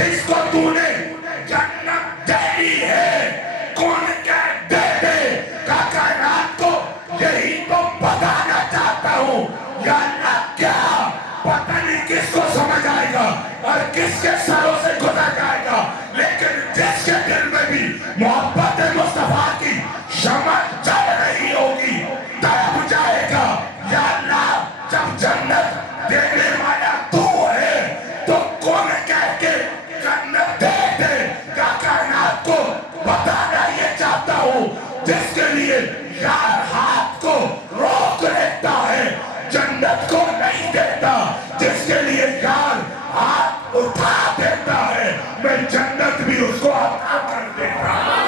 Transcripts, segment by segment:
جس کو تو نے جنت دے دی ہے، کون کہہ دے دے کہ کائنات کو یہی تو بتانا چاہتا ہوں یا اللہ کیا پتہ نہیں کس کو سمجھ آئے گا اور کس کے سروں سے گزر جائے گا، لیکن جس کے دل میں بھی محبت مصطفیٰ کی شمع جل رہی ہوگی تڑپ جائے گا یا اللہ جب جنت دینے والا تو ہے تو کون کہہ کے جنت دے دے کہ کائنات کو بتانا یہ چاہتا ہوں جس کے لیے یار ہاتھ کو روک لیتا ہے جنت کو نہیں دیتا، جس کے لیے یار ہاتھ اٹھا دیتا ہے میں جنت بھی اس کو عطا کر دیتا ہوں۔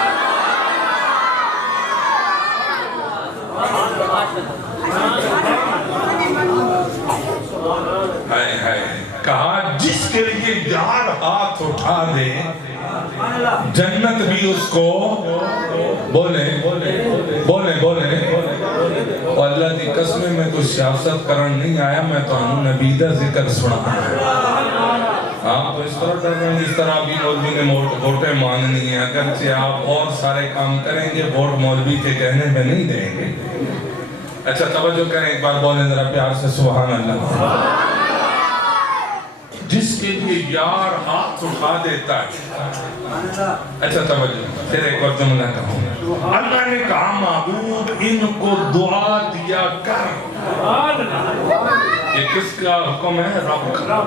کہا جس کے لیے یار ہاتھ اٹھا دے جنت بھی اس کو بولے بولے بولے۔ اور اللہ دی قسم میں کوئی سیاست کرن نہیں آیا، میں تو انہوں نبی دا ذکر سنا۔ آپ تو اس طرح کر رہے ہیں اس طرح بھی مولوی نے ووٹیں مانگنی ہیں، اگرچہ آپ اور سارے کام کریں گے ووٹ مولوی کے کہنے میں نہیں دیں گے۔ اچھا توجہ کریں ایک بار بولیں ذرا پیار سے سبحان اللہ۔ جس کے لیے یار ہاتھ اٹھا دیتا ہے۔ اچھا توجہ پھر ایک اور جملہ کہوں، اللہ نے کہا معبود ان کو دعا دیا کر۔ یہ کس کا حکم ہے؟ رب کا۔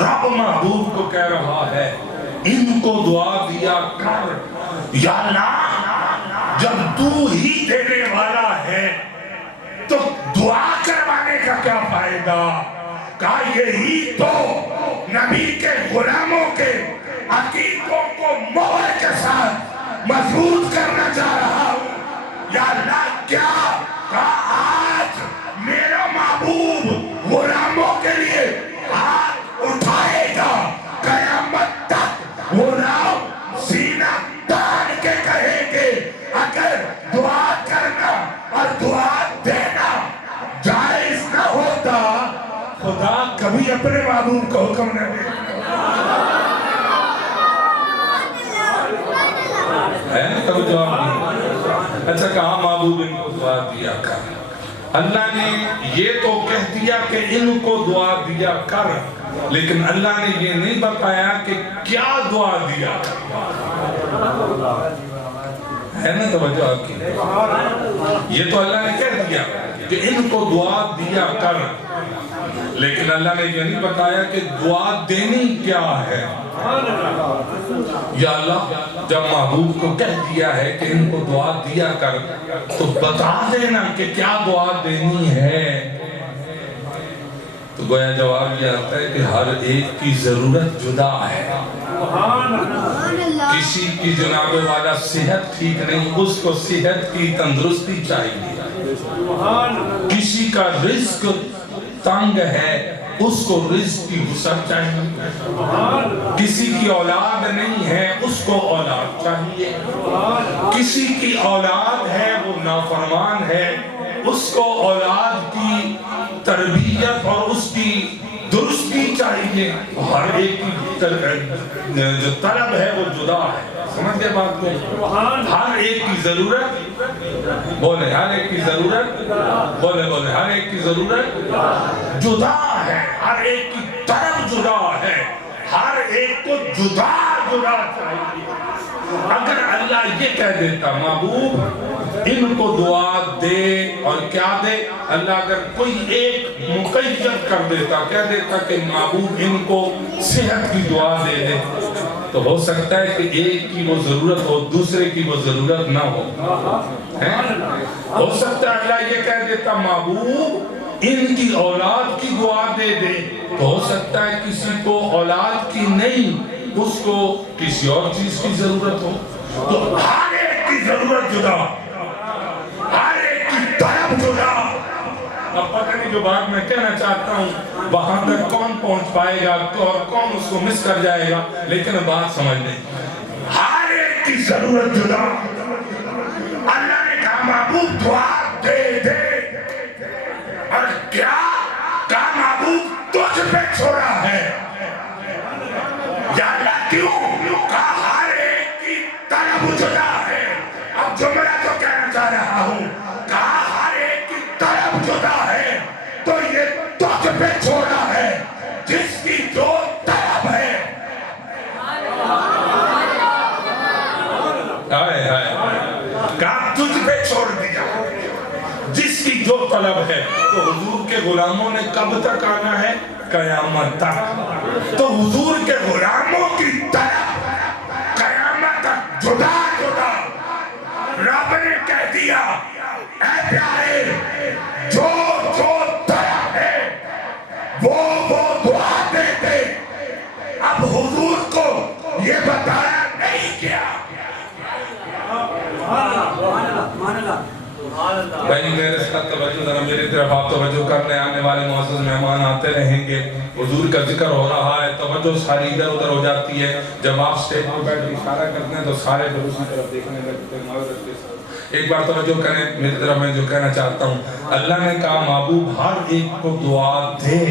رب معبود کو کہہ رہا ہے ان کو دعا دیا کر یا اللہ جب تو ہی دینے والا ہے تو دعا کروانے کا کیا فائدہ؟ کہا یہی تو نبی کے غلاموں کے عقیدوں کو مہر کے ساتھ مضبوط کرنا چاہ رہا ہوں یا اللہ کیا کہا آج میرا محبوب غلاموں کے لیے ہاتھ اٹھائے گا قیامت تک غلام سینہ تان کے کہیں گے اگر دعا کرنا اور دعا دینا جائز نہ ہوتا خدا کبھی اپنے محبوب کو حکم نہ دے۔ ہے نا تب جواب نہیں؟ اچھا کہا محبوب ان کو دعا دیا کر۔ اللہ نے یہ تو کہہ دیا کہ ان کو دعا دیا کر، لیکن اللہ نے یہ نہیں بتایا کہ کیا دعا دیا کر۔ ہے نا توجہ آپ کی؟ یہ تو اللہ نے کہہ دیا کہ ان کو دعا دیا کر، لیکن اللہ نے یہ نہیں بتایا کہ دعا دینی کیا ہے۔ یا اللہ جب محبوب کو کہہ دیا ہے کہ ان کو دعا دیا کر تو بتا دینا کہ کیا دعا دینی ہے۔ تو گویا جواب یہ آتا ہے کہ ہر ایک کی ضرورت جدا ہے۔ کسی کی جناب والا صحت ٹھیک نہیں، اس کو صحت کی تندرستی چاہیے۔ کسی کا رزق تنگ ہے، اس کو رزق کی وسعت چاہیے۔ کسی کی اولاد نہیں ہے، اس کو اولاد چاہیے۔ کسی کی اولاد ہے وہ نافرمان ہے، اس کو اولاد کی تربیت اور اس کی درستی چاہیے۔ ہر ایک کی جو طلب ہے وہ جدا ہے۔ سمجھ گئے بات کو؟ ہر ایک کی ضرورت بولے، ہر ایک کی ضرورت بولے بولے، ہر ایک کی ضرورت جدا ہے، ہر ایک کی طلب جدا ہے، ہر ایک کو جدا جدا چاہیے۔ اگر اللہ یہ کہہ دیتا محبوب ان کو دعا دے اور کیا دے، اللہ اگر کوئی ایک مقید کر دیتا کہہ دیتا کہ محبوب ان کو صحت کی دعا دے دے، تو ہو سکتا ہے کہ ایک کی وہ ضرورت ہو دوسرے کی وہ ضرورت نہ ہو۔ ہو سکتا ہے اللہ یہ کہہ دیتا محبوب ان کی اولاد کی دعا دے دے، تو ہو سکتا ہے کسی کو اولاد کی نہیں، اس کو کسی اور چیز کی ضرورت ہو۔ تو ہر ایک کی ضرورت جدا، ہر ایک کی طلب جدا۔ اب پتہ نہیں جو بات میں کہنا چاہتا ہوں وہاں تک کون پہنچ پائے گا اور کون اس کو مس کر جائے گا، لیکن بات سمجھ لیں ہر ایک کی ضرورت جدا۔ اللہ نے کہا محبوب دعا دے دے، اور کیا کہا محبوب تجھ پہ چھوڑا ہے کیوں؟ کہا ہر ایک کی طلب جدا ہے. اب جملہ جو کہنا چاہ رہا ہوں، کہا ہر ایک کی طلب جدا ہے، تو یہ تجھ پہ چھوڑا ہے جس کی جو طلب ہے. کہا تجھ پہ چھوڑ دیا جس کی جو طلب ہے. تو حضور کے غلاموں نے کب تک آنا ہے؟ قیامت تک. تو حضور کے غلاموں کی طلب قیامت تک جدا جدا. رب نے کہہ دیا اے پیارے، جو جو طلب ہے وہ دعا دے دے. اب حضور کو یہ بتایا نہیں کیا. بھائی میرے ساتھ توجہ ذرا میری طرف آپ توجہ کرنے. آنے والے معزز مہمان آتے رہیں گے، حضور کا ذکر ہو رہا ہے، توجہ ساری ادھر ادھر ہو جاتی ہے. جب آپ سٹیج پر بیٹھ کے اشارہ کرتے ہیں تو سارے دوسری طرف دیکھنے لگتے ہیں. معذرت کے ساتھ ایک بار توجہ کریں میری طرف. میں جو کہنا چاہتا ہوں، اللہ نے کہا محبوب ہر ایک کو دعا دے،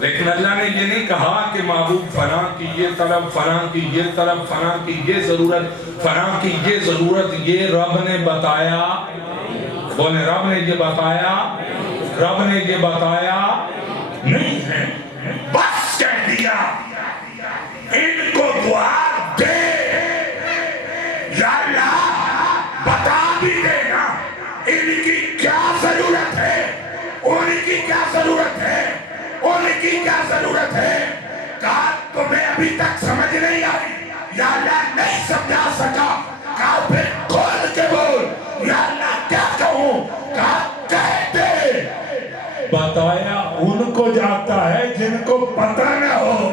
لیکن اللہ نے یہ نہیں کہا کہ محبوب فلاں کی یہ طلب، فلاں کی یہ طلب، فلاں کی یہ ضرورت، فلاں کی یہ ضرورت. یہ رب نے بتایا. بولے رب نے یہ بتایا، رب نے یہ بتایا نہیں ہے. بس کہہ دیا ان کو دعا دے. یا اللہ بتا بھی دینا ان کی کیا ضرورت ہے، ان کی کیا ضرورت ہے، ان کی کیا ضرورت ہے. کہا تمہیں ابھی تک سمجھ نہیں آئی. یا اللہ نہیں سمجھا سکا. کہا پھر کھول کے بول. یا اللہ کیا کہوں؟ کہا کہہ دے. بتایا ان کو جاتا ہے جن کو پتہ نہ ہو.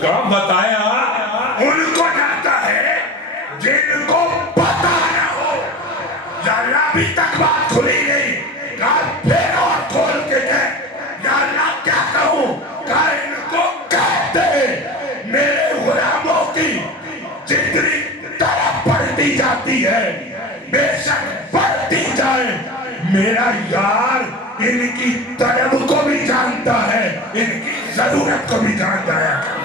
کہا بتایا ان کو جاتا ہے جن کو پتہ نہ ہو. یا اللہ ابھی تک بات کھلی نہیں. کہا پھر اور کھول کے کہہ. یا اللہ کیا کہوں؟ کہا ان کو کہہ دے میرے غلاموں کی جتنی طرف بڑھتی جاتی ہے بے شک بڑھتی جائے، میرا یار ان کی طلب کو بھی جانتا ہے، ان کی ضرورت کو بھی جانتا ہے.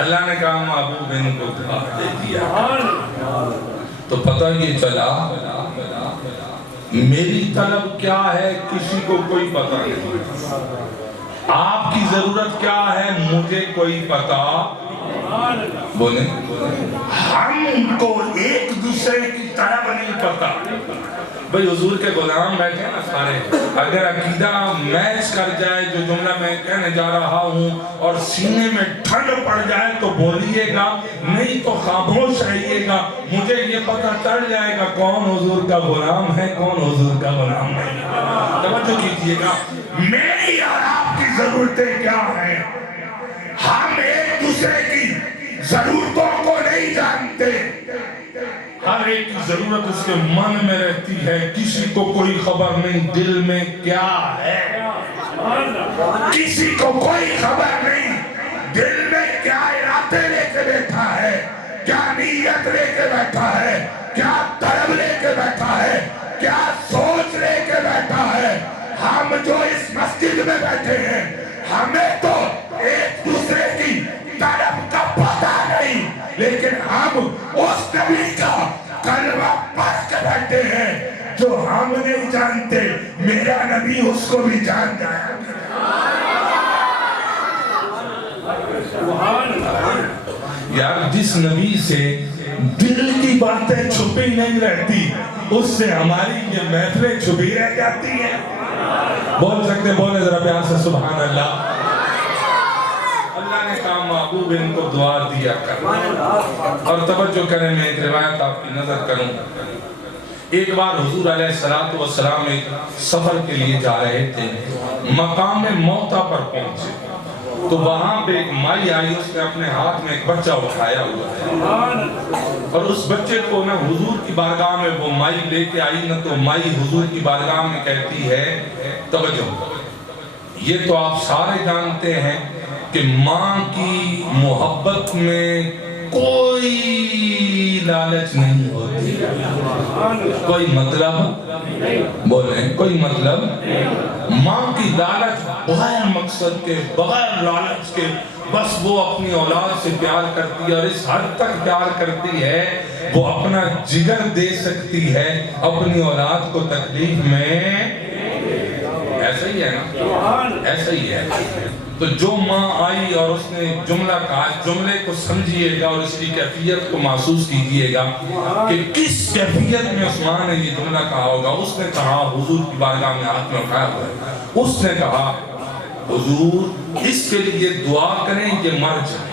اللہ نے کہا محبوب ان کو دعا دے دیا. تو پتہ یہ چلا میری طلب کیا ہے کسی کو کوئی پتہ نہیں. آپ کی ضرورت کیا ہے مجھے کوئی پتہ. بولیں ہم کو ایک دوسرے کی طلب نہیں پتہ. بھئی حضور کے غلام بیٹھے نا سارے، اگر عقیدہ میچ کر جائے جو جملہ میں کہنے جا رہا ہوں اور سینے میں ٹھنڈ پڑ جائے تو بولیے گا، نہیں تو خاموش رہیے گا. مجھے یہ پتہ چل جائے گا کون حضور کا غلام ہے، کون حضور کا غلام نہیں. توجہ کیجئے گا، میری اور آپ کی ضرورتیں کیا ہیں. ہم ایک دوسرے کی ضرورتوں کو نہیں جانتے. ہر ایک کی ضرورت اس کے من میں رہتی ہے، کسی کو کوئی خبر نہیں دل میں کیا ہے. کسی کو کوئی خبر نہیں دل میں کیا ارادے لے کے بیٹھا ہے، کیا نیت لے کے بیٹھا ہے، کیا طلب لے کے بیٹھا ہے، کیا سوچ لے کے بیٹھا ہے. ہم جو اس مسجد میں بیٹھے ہیں ہمیں تو ایک دوسرے کی طلب کا پتہ نہیں، لیکن ہم اس نبی کا کلمہ پڑھ کے بیٹھے ہیں جو ہم نہیں جانتے، میرا نبی اس کو بھی جانتا ہے. یار جس نبی سے دل کی باتیں چھپی نہیں رہتی اس سے ہماری یہ محفلیں چھپی رہ جاتی ہیں. بول سکتے بولے ذرا پیار سے سبحان اللہ. اللہ نے کہا محبوب ان کو دعا دیا کر. اور توجہ کریں میں ایک روایت آپ کی نظر کروں. ایک بار حضور علیہ السلام ایک سفر کے لیے جا رہے تھے، مقام موتا پر پہنچے تو وہاں پہ ایک مائی آئی، اس نے اپنے ہاتھ میں ایک بچہ اٹھایا ہوا ہے اور اس بچے کو نہ حضور کی بارگاہ میں وہ مائی لے کے آئی، نہ تو مائی حضور کی بارگاہ میں کہتی ہے توجہ، یہ تو آپ سارے جانتے ہیں کہ ماں کی محبت میں کوئی لالچ نہیں ہوتی، کوئی مطلب بولیں، کوئی مطلب، ماں کی لالچ بغیر مقصد کے، بغیر لالچ کے، بس وہ اپنی اولاد سے پیار کرتی ہے اور اس حد تک پیار کرتی ہے وہ اپنا جگر دے سکتی ہے اپنی اولاد کو تکلیف میں، ایسا ہی ہے نا، ایسا ہی ہے۔ تو جو ماں آئی اور اس نے جملہ کہا، جملے کو سمجھیے گا اور اس کی کیفیت کو محسوس کیجئے گا کہ کس کیفیت میں اس ماں نے یہ جملہ کہا ہوگا۔ اس نے کہا، حضور کی بارگاہ میں ہاتھ میں اٹھایا ہوا ہے، اس نے کہا حضور اس کے لیے دعا کریں یہ مر جائے۔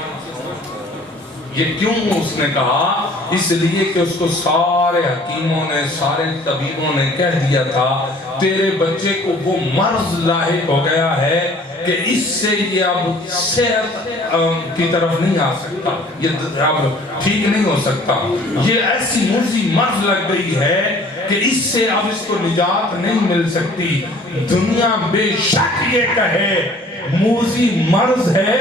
یہ کیوں اس نے کہا؟ اس لیے کہ اس کو سارے حکیموں نے، سارے طبیبوں نے کہہ دیا تھا تیرے بچے کو وہ مرض لاحق ہو گیا ہے کہ اس سے یہ اب صحت کی طرف نہیں آ سکتا، یہ اب ٹھیک نہیں ہو سکتا، یہ ایسی موذی مرض لگ گئی ہے کہ اس سے اب اس کو نجات نہیں مل سکتی۔ دنیا بے شک یہ کہے موذی مرض ہے،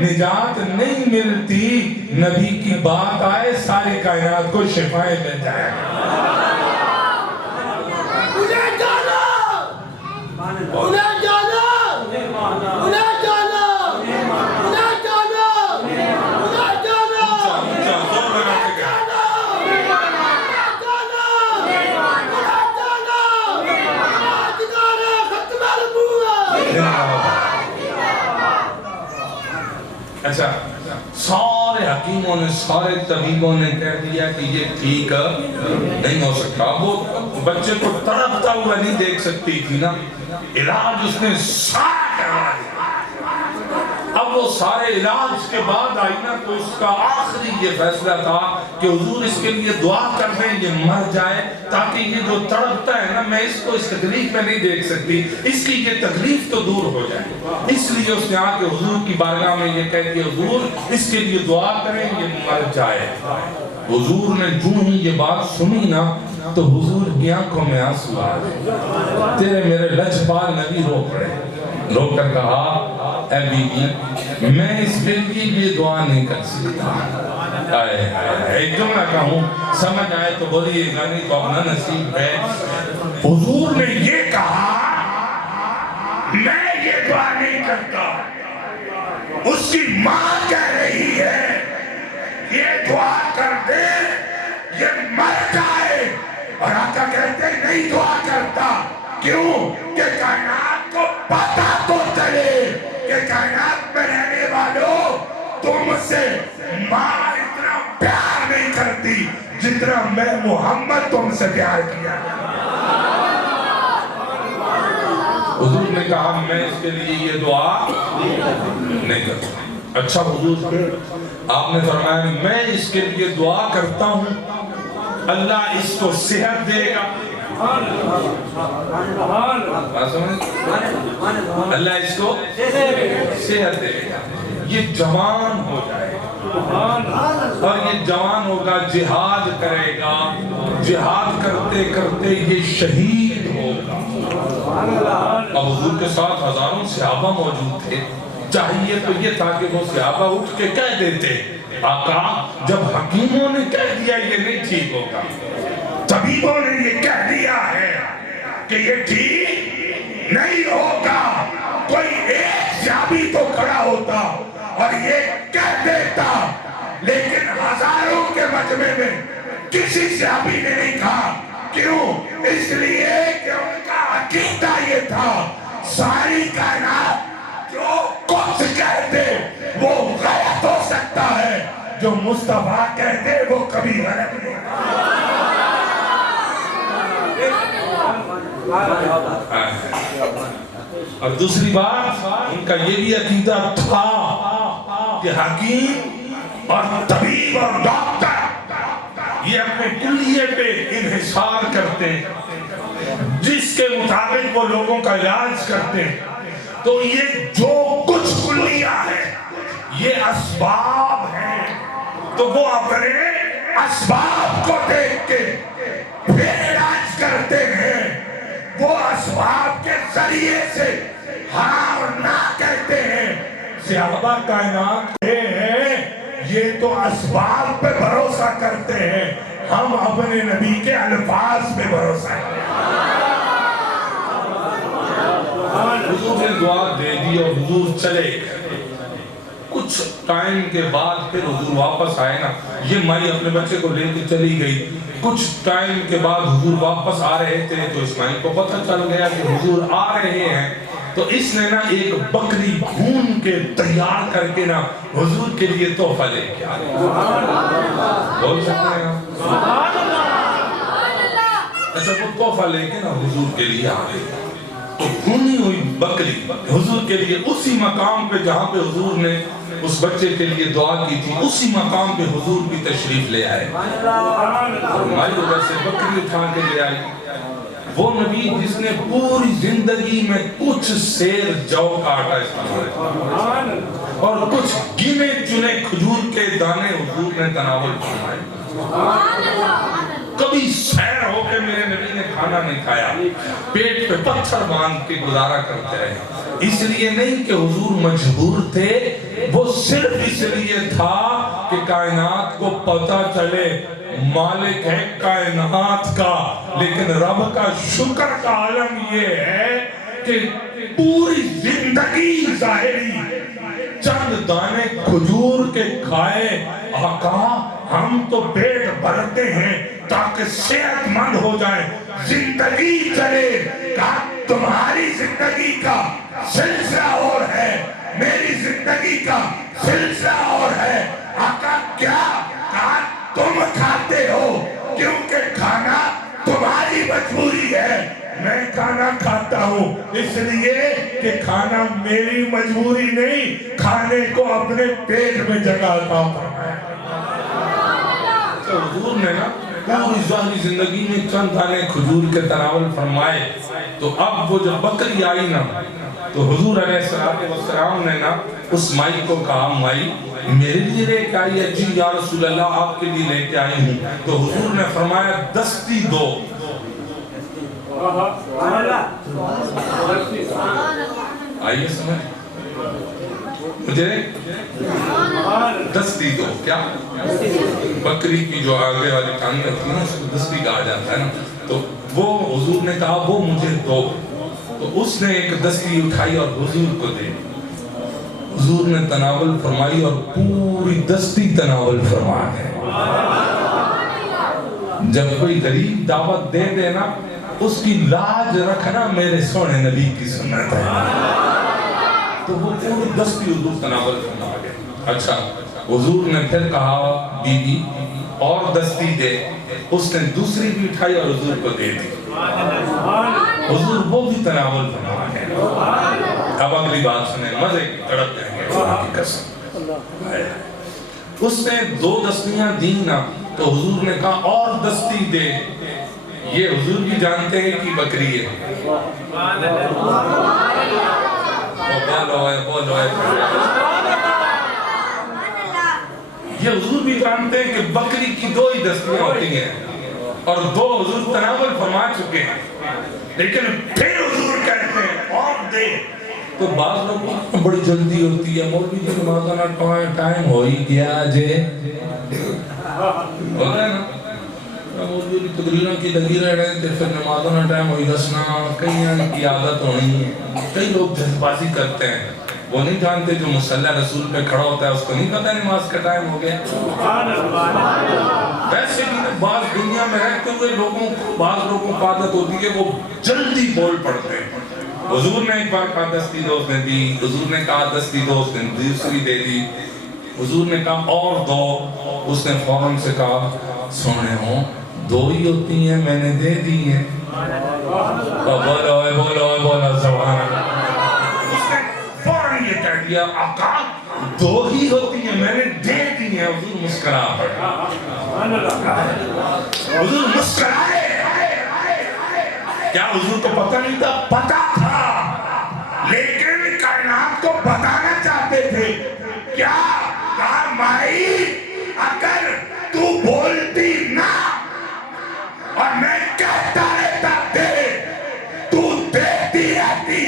نجات نہیں ملتی، نبی کی بات آئے ساری کائنات کو شفائیں مل جائے۔ انہیں جانا، انہیں جانا، انہیں جانا، انہیں جانا، انہیں جانا، اچھا سارے حکیموں نے، سارے طبیبوں نے کہہ دیا کہ یہ ٹھیک نہیں ہو سکتا۔ وہ بچے کو تڑپتا ہوا نہیں دیکھ سکتی تھی نا، علاج اس نے سارا کروا دیا۔ اب وہ سارے علاج کے بعد آئی نا تو اس کا آخری یہ فیصلہ تھا کہ حضور اس کے لیے دعا کر دیں یہ مر جائے، تاکہ یہ جو تڑپتا ہے نا میں اس کو اس تکلیف میں نہیں دیکھ سکتی، اس کی یہ تکلیف تو دور ہو جائے۔ اس لیے اس نے آ کے حضور کی بارگاہ میں یہ کہہ دیا حضور اس کے لیے دعا کریں یہ مر جائے۔ حضور نے جو ہی یہ بات سنی نا تو حضور کی آنکھوں میں آنسو آ گئے، تیرے میرے لجپال نبی رو پڑے، رو کر کہا اے بی بی میں اس بل کی بھی دعا نہیں کر سکتا۔ ایک جملہ کہوں سمجھ آئے تو بولیے گا، نہیں تو اپنا نصیب ہے۔ حضور نے یہ کہا میں یہ دعا نہیں کرتا، اس کی ماں کہہ رہی ہے یہ دعا کر دے یہ مر جائے، اور آقا کہتے ہیں نہیں دعا کرتا، کیوں کہ کائنات کو پتہ تو چلے کہ کائنات میں رہنے والوں تم سے ماں اتنا پیار نہیں کرتی جتنا میں محمد تم سے پیار کیا۔ حضور نے کہا میں اس کے لیے یہ دعا نہیں کرتا۔ اچھا حضور آپ نے فرمایا میں اس کے لیے دعا کرتا ہوں اللہ اس کو صحت دے گا، اللہ اس کو صحت دے گا، یہ جوان ہو جائے گا اور یہ جوان ہوگا جہاد کرے گا، جہاد کرتے کرتے یہ شہید ہوگا۔ اب حضور کے ساتھ ہزاروں صحابہ موجود تھے، چاہیے تو یہ تھا کہ وہ صحابہ اٹھ کے کہہ دیتے آقا جب حکیموں نے کہہ دیا یہ نہیں ٹھیک ہوگا، طبیبوں نے یہ کہہ دیا ہے کہ یہ ٹھیک نہیں ہوگا، کوئی ایک صحابی تو کھڑا ہوتا اور یہ کہہ دیتا، لیکن ہزاروں کے مجمع میں کسی صحابی نے نہیں کہا، کیوں؟ اس لیے کہ ان کا عقیدہ یہ تھا ساری کائنات جو کچھ کہتے وہ غلط ہو سکتا ہے، جو مصطفیٰ کہتے وہ کبھی غلط نہیں اور دوسری بات ان کا یہ بھی عقیدہ تھا کہ حکیم اور طبیب اور ڈاکٹر یہ اپنے کلی ذریعے پہ انحصار کرتے ہیں، جس کے مطابق وہ لوگوں کا علاج کرتے ہیں، تو یہ جو کچھ کلیہ ہے یہ اسباب ہیں، تو وہ اپنے اسباب کو دیکھ کے پھر علاج کرتے ہیں، وہ اسباب کے ذریعے سے ہاں اور نہ کہتے ہیں۔ صحابہ کائنات ہیں یہ تو اسباب پہ بھروسہ کرتے ہیں، ہم اپنے نبی کے الفاظ پہ بھروسہ کرتے ہیں۔ حضور نے دعا دے دی اور حضور چلے گئے، کچھ ٹائم کے بعد پھر حضور واپس آئے نا، یہ مائی اپنے بچے کو لے کے چلی گئی، کچھ ٹائم کے بعد حضور واپس آ رہے تھے تو اسماعیل کو پتہ چل گیا کہ حضور آ رہے ہیں، تو اس نے نا ایک بکری بھون کے تیار کر کے نا حضور کے لیے تحفہ لے کے آئے۔ بول سکتے ہیں آپ؟ اچھا وہ تحفہ لے کے نا حضور کے لیے آ گئی، تو بھونی ہوئی بکری حضور کے لیے اسی مقام پہ جہاں پہ حضور نے اس بچے کے لیے دعا کی تھی، اسی مقام پہ حضور بھی تشریف لے آئے، ہماری ادھر سے بکری اٹھا کے لے آئی۔ وہ نبی جس نے پوری زندگی میں کچھ سیر جو کا آٹا استعمال کیا اور کچھ گنے چنے کھجور کے دانے حضور نے تناول فرمائے، کبھی سیر ہو کے میرے نبی نے کھانا نہیں کھایا، پیٹ پہ پتھر باندھ کے گزارا کرتے رہے، اس لیے نہیں کہ حضور مجبور تھے، وہ صرف اس لیے تھا کہ کائنات کو پتہ چلے مالک ہے کائنات کا، لیکن رب کا شکر کا عالم یہ ہے کہ پوری زندگی ظاہری چند دانے کھجور کے کھائے، آقا ہم تو پیٹ بھرتے ہیں تاکہ صحت مند ہو جائیں، زندگی چلے، کہا تمہاری زندگی کا سلسلہ اور ہے، میری زندگی کا سلسلہ اور ہے، آقا کیا؟ کہا تم کھاتے ہو کیونکہ کھانا تمہاری مجبوری ہے، میں کھانا کھاتا ہوں اس لیے کہ کھانا میری مجبوری نہیں، کھانے کو اپنے پیٹ میں جگہ عطا فرمایا۔ تو حضور نے نا پوری ظاہری زندگی میں چند دانے کھجور کے تناول فرمائے، تو اب وہ جب بکری آئی نا تو حضور علیہ السلام نے نا اس مائی کو کہا مائی میرے لیے لے کے آئی ہے؟ جی یا رسول اللہ آپ کے لیے لے کے آئی ہوں، تو حضور نے فرمایا دستی دو، آئیے سمجھ مجھے دستی دو، کیا بکری کی جو آگے والی ٹانگ رکھتی ہے نا اس کو دستی کہا جاتا ہے نا، تو وہ حضور نے کہا وہ مجھے دو، تو اس نے ایک دستی اٹھائی اور حضور کو دے، حضور نے تناول فرمائی اور پوری دستی تناول فرما ہے۔ جب کوئی غریب دعوت دے دینا اس کی لاج رکھنا میرے سونے نبی کی سنت ہے، تو وہ پوری دستی حضور تناول فرما گئے۔ اچھا حضور نے پھر کہا بی بی اور دستی دے، اس نے دوسری بھی اٹھائی اور حضور کو دے دی، حضور وہ بھی تناول فرما گئے۔ اب اگلی بات سنیں، مزے کی تڑپ جائیں گے خدا کی قسم۔ اس نے دو دستیاں دی نا تو حضور نے کہا اور دستی دے، یہ حضور بھی جانتے ہیں کہ بکری ہے، یہ حضور بھی جانتے ہیں کہ بکری کی دو ہی دستیاں ہوتی ہیں اور دو حضور تناول فرما چکے ہیں، لیکن پھر حضور کہتے ہیں اور دے، تو بعض لوگوں کو بڑی جلدی ہوتی ہے، مولوی جی نماز آنا ٹائم ہو ہی گیا جے ہوتا ہے نا، مولوی جی تقریروں کی لگی رہے تھے پھر نماز آنا ٹائم ہوئی دسنا، کئی کی عادت ہونی ہے، کئی لوگ جلد بازی کرتے ہیں، وہ نہیں جانتے جو مصلی رسول پہ کھڑا ہوتا ہے اس کو نہیں پتہ نماز کا ٹائم ہو گیا۔ ویسے بھی بعض دنیا میں رہتے ہوئے بعض لوگوں کو عادت ہوتی ہے وہ جلدی بول پڑتے ہیں، حضور نے ایک بار کہا دستی دو، اس نے دی، حضور نے کہا دستی دو، اس نے دوسری دے دی، حضور نے کہا اور دو، اس نے فوراً سے کہا سونے ہوں دو ہی ہوتی ہیں میں نے دے دی ہیں، بولو سبحان اللہ، اس نے فوراً یہ کہہ دیا آقا دو ہی ہوتی ہیں میں نے دے دی ہیں، حضور مسکرا پڑا، حضور مسکرائے. کیا حضور کو پتہ نہیں تھا؟ پتہ تھا، لیکن کائنات کو بتانا چاہتے تھے. کیا کہا؟ مائی اگر تو بولتی نہ اور میں کہتا رہتا دے، تو دیتی رہتی،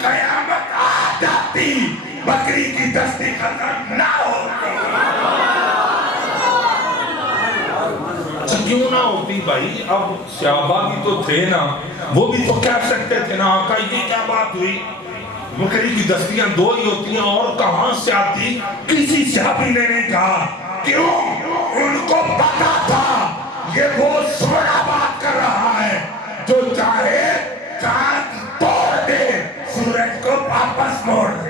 قیامت آ جاتی، بکری کی دستی ختم نہ ہوتی. کیوں نہ ہوتی بھائی؟ اب صحابہ بھی تو تھے نا، وہ بھی تو کہہ سکتے تھے نا آقا یہ کیا بات ہوئی؟ بکری کی دستیاں دو ہی ہوتی ہیں اور کہاں سے آتی؟ کسی صحابی نے نہیں کہا. کیوں؟ ان کو پتا تھا یہ وہ سونا بات کر رہا ہے جو چاہے چاند توڑ دے، سورج کو واپس موڑ دے.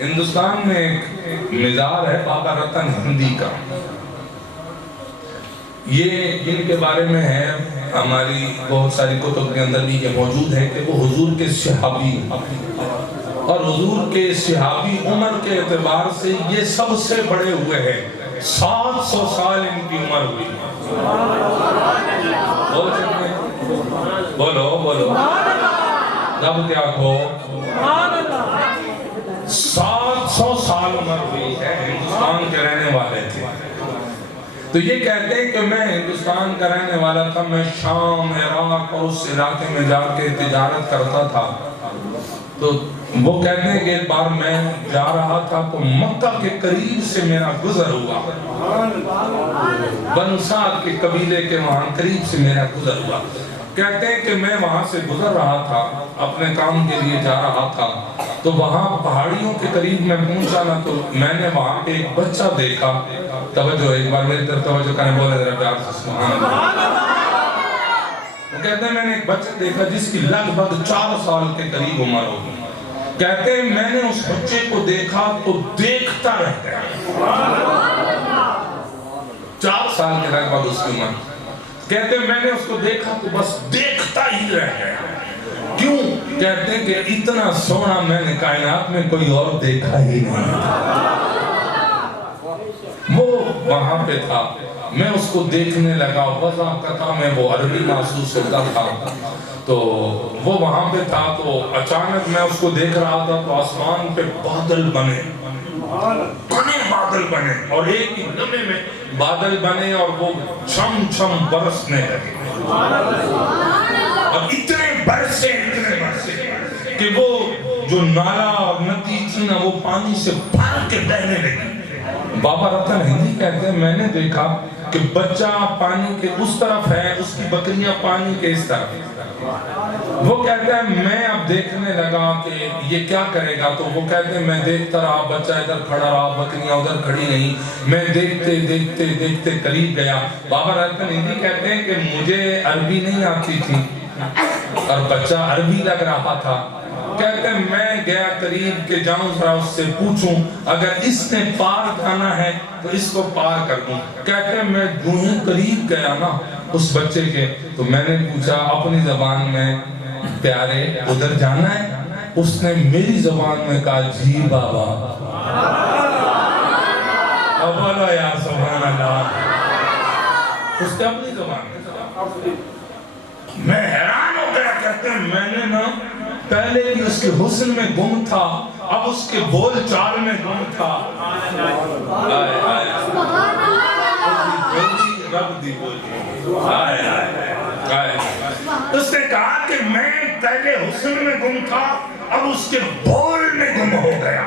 ہندوستان میں ایک مزار ہے بابا رتن ہندی کا. یہ ان کے بارے میں ہے، ہماری بہت ساری کتب کے اندر بھی یہ موجود ہے کہ وہ حضور کے صحابی، اور حضور کے صحابی عمر کے اعتبار سے یہ سب سے بڑے ہوئے ہیں. 700 سال ان کی عمر ہوئی. بولو رب کیا کہو. 700 سال عمر ہوئی ہے. ہندوستان کے رہنے والے تھے. تو یہ کہتے ہیں کہ میں ہندوستان کا رہنے والا تھا، میں شام، عراق اور اس علاقے میں جا کے تجارت کرتا تھا. تو وہ کہتے ہیں کہ ایک بار میں جا رہا تھا تو مکہ کے قریب سے میرا گزر ہوا، بنو سعد کے قبیلے کے وہاں قریب سے میرا گزر ہوا. کہتے ہیں کہ میں وہاں سے گزر رہا تھا، اپنے کام کے لیے جا رہا تھا. تو وہاں پہاڑیوں کے قریب میں پہنچا نا، تو میں نے وہاں پہ ایک بچہ دیکھا. توجہ، ایک بار میری طرف توجہ کریں، بولے ذرا پیار سے سبحان اللہ. وہ کہتے ہیں میں نے ایک بچہ دیکھا جس کی لگ بھگ 4 سال کے قریب عمر ہوگی. کہتے ہیں میں نے اس بچے کو دیکھا تو دیکھتا رہ گیا. 4 سال کے لگ بھگ اس کی عمر. کہتے ہیں میں نے اس کو دیکھا تو بس دیکھتا ہی رہ گیا. کیوں؟ کہتے ہیں کہ اتنا سونا میں نے کائنات میں کوئی اور دیکھا ہی نہیں. وہ وہاں پہ تھا، میں اس کو دیکھنے لگا، وضع قطع میں وہ عربی محسوس ہوتا تھا. تو وہ وہاں پہ تھا تو اچانک میں اس کو دیکھ رہا تھا تو آسمان پہ بادل بنے اور ایک ہی لمحے میں بادل بنے اور وہ چھم چھم برسنے لگے. اور اتنے برسے کہ وہ جو نالا اور ندی تھی نا وہ پانی سے بھر کے بہنے لگی. بابا رتن ہندی کہتے ہیں میں نے دیکھا کہ بچہ پانی کے اس طرف ہے، اس کی بکریاں پانی کے اس طرف. وہ کہتے ہیں میں اب دیکھنے لگا کہ یہ کیا کرے گا. تو وہ کہتے ہیں میں دیکھتا رہا، بچہ ادھر کھڑا رہا، بکریاں ادھر کھڑی نہیں. میں دیکھتے قریب گیا. بابا رتن ہندی کہتے ہیں کہ مجھے عربی نہیں آتی تھی اور بچہ عربی لگ رہا تھا. کہتے ہیں میں گیا قریب کہ جاؤں ذرا اس سے پوچھوں اگر اس نے پار جانا ہے تو اس کو پار کر دوں. کہتے ہیں میں جوں قریب گیا نا اس بچے کے تو میں نے پوچھا اپنی زبان میں پیارے ادھر جانا ہے؟ اس نے میری زبان میں کہا جی بابا. اب بولو یا سبحان اللہ. اس نے اپنی زبان میں حیران ہو گیا. کہتے ہیں میں نے نا پہلے بھی اس کے حسن میں گم تھا، اب اس کے بول چال میں گم تھا. اس نے کہا کہ میں پہلے حسن میں گم تھا، اب اس کے بول میں گم ہو گیا.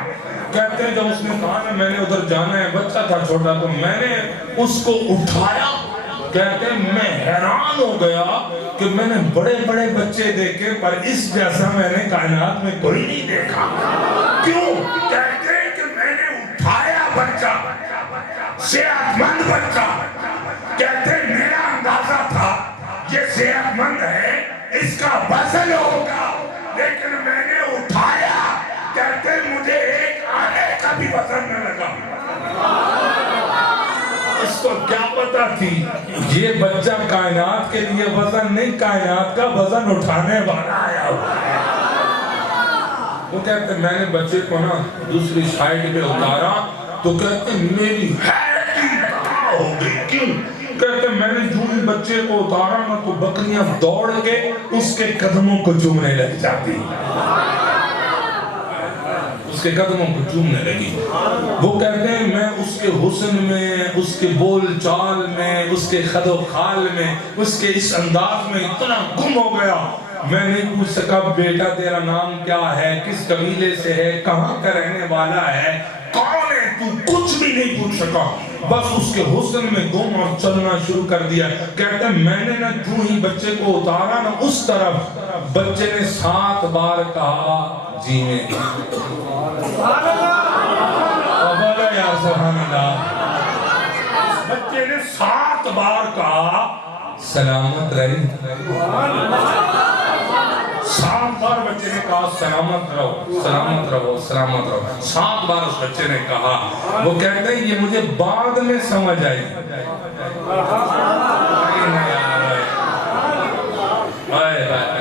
کہتے ہیں جب اس نے کہا نا میں نے ادھر جانا ہے، بچہ تھا چھوٹا، تو میں نے اس کو اٹھایا. کہتے ہیں میں حیران ہو گیا کہ میں نے بڑے بڑے بچے دیکھے پر اس جیسا میں نے کائنات میں کوئی نہیں دیکھا. کیوں؟ کہتے ہیں کہ میں نے اٹھایا بچہ، صحت مند بچہ. کہتے ہیں میرا اندازہ تھا یہ صحت مند ہے، اس کا وزن ہوگا، لیکن میں نے اٹھایا. کہتے ہیں مجھے ایک آنے کا بھی وزن نہ لگا. کو کیا پتا تھی یہ بچہ کائنات کے لیے وزن نہیں، کائنات کا وزن اٹھانے والا آیا ہوا ہے۔ وہ کہتے ہیں میں نے بچے کو نا دوسری سائیڈ پہ اتارا تو کہتے ہیں میری حیرت ہی کہاں ہو گئی، کیوں؟ کہتے ہیں میں نے جو ہی بچے کو اتارا نا تو بکریاں دوڑ کے اس کے قدموں کو چومنے لگ جاتی، اس کے قدموں کو چومنے لگی۔ وہ کہتے ہیں میں اس کے حسن میں، اس کے بول چال میں، اس کے خد و خال میں، اس کے اس انداز میں اتنا گم ہو گیا، میں نہیں پوچھ سکا بیٹا تیرا نام کیا ہے، کس قبیلے سے ہے، کہاں کا رہنے والا ہے، کون ہے تو، کچھ بھی نہیں پوچھ سکا، بس اس کے حسن میں گم اور چلنا شروع کر دیا۔ کہتے ہیں میں نے نہ جو ہی بچے کو اتارا نا اس طرف، بچے نے 7 بار کہا جی میں، یا سبحان اللہ، بچے نے 7 بار کہا سلامت رہی، 7 بار بچے نے کہا سلامت رہو، سلامت رہو، سلامت رہو، 7 بار اس بچے نے کہا۔ وہ کہتے ہیں یہ مجھے بعد میں سمجھ آئی،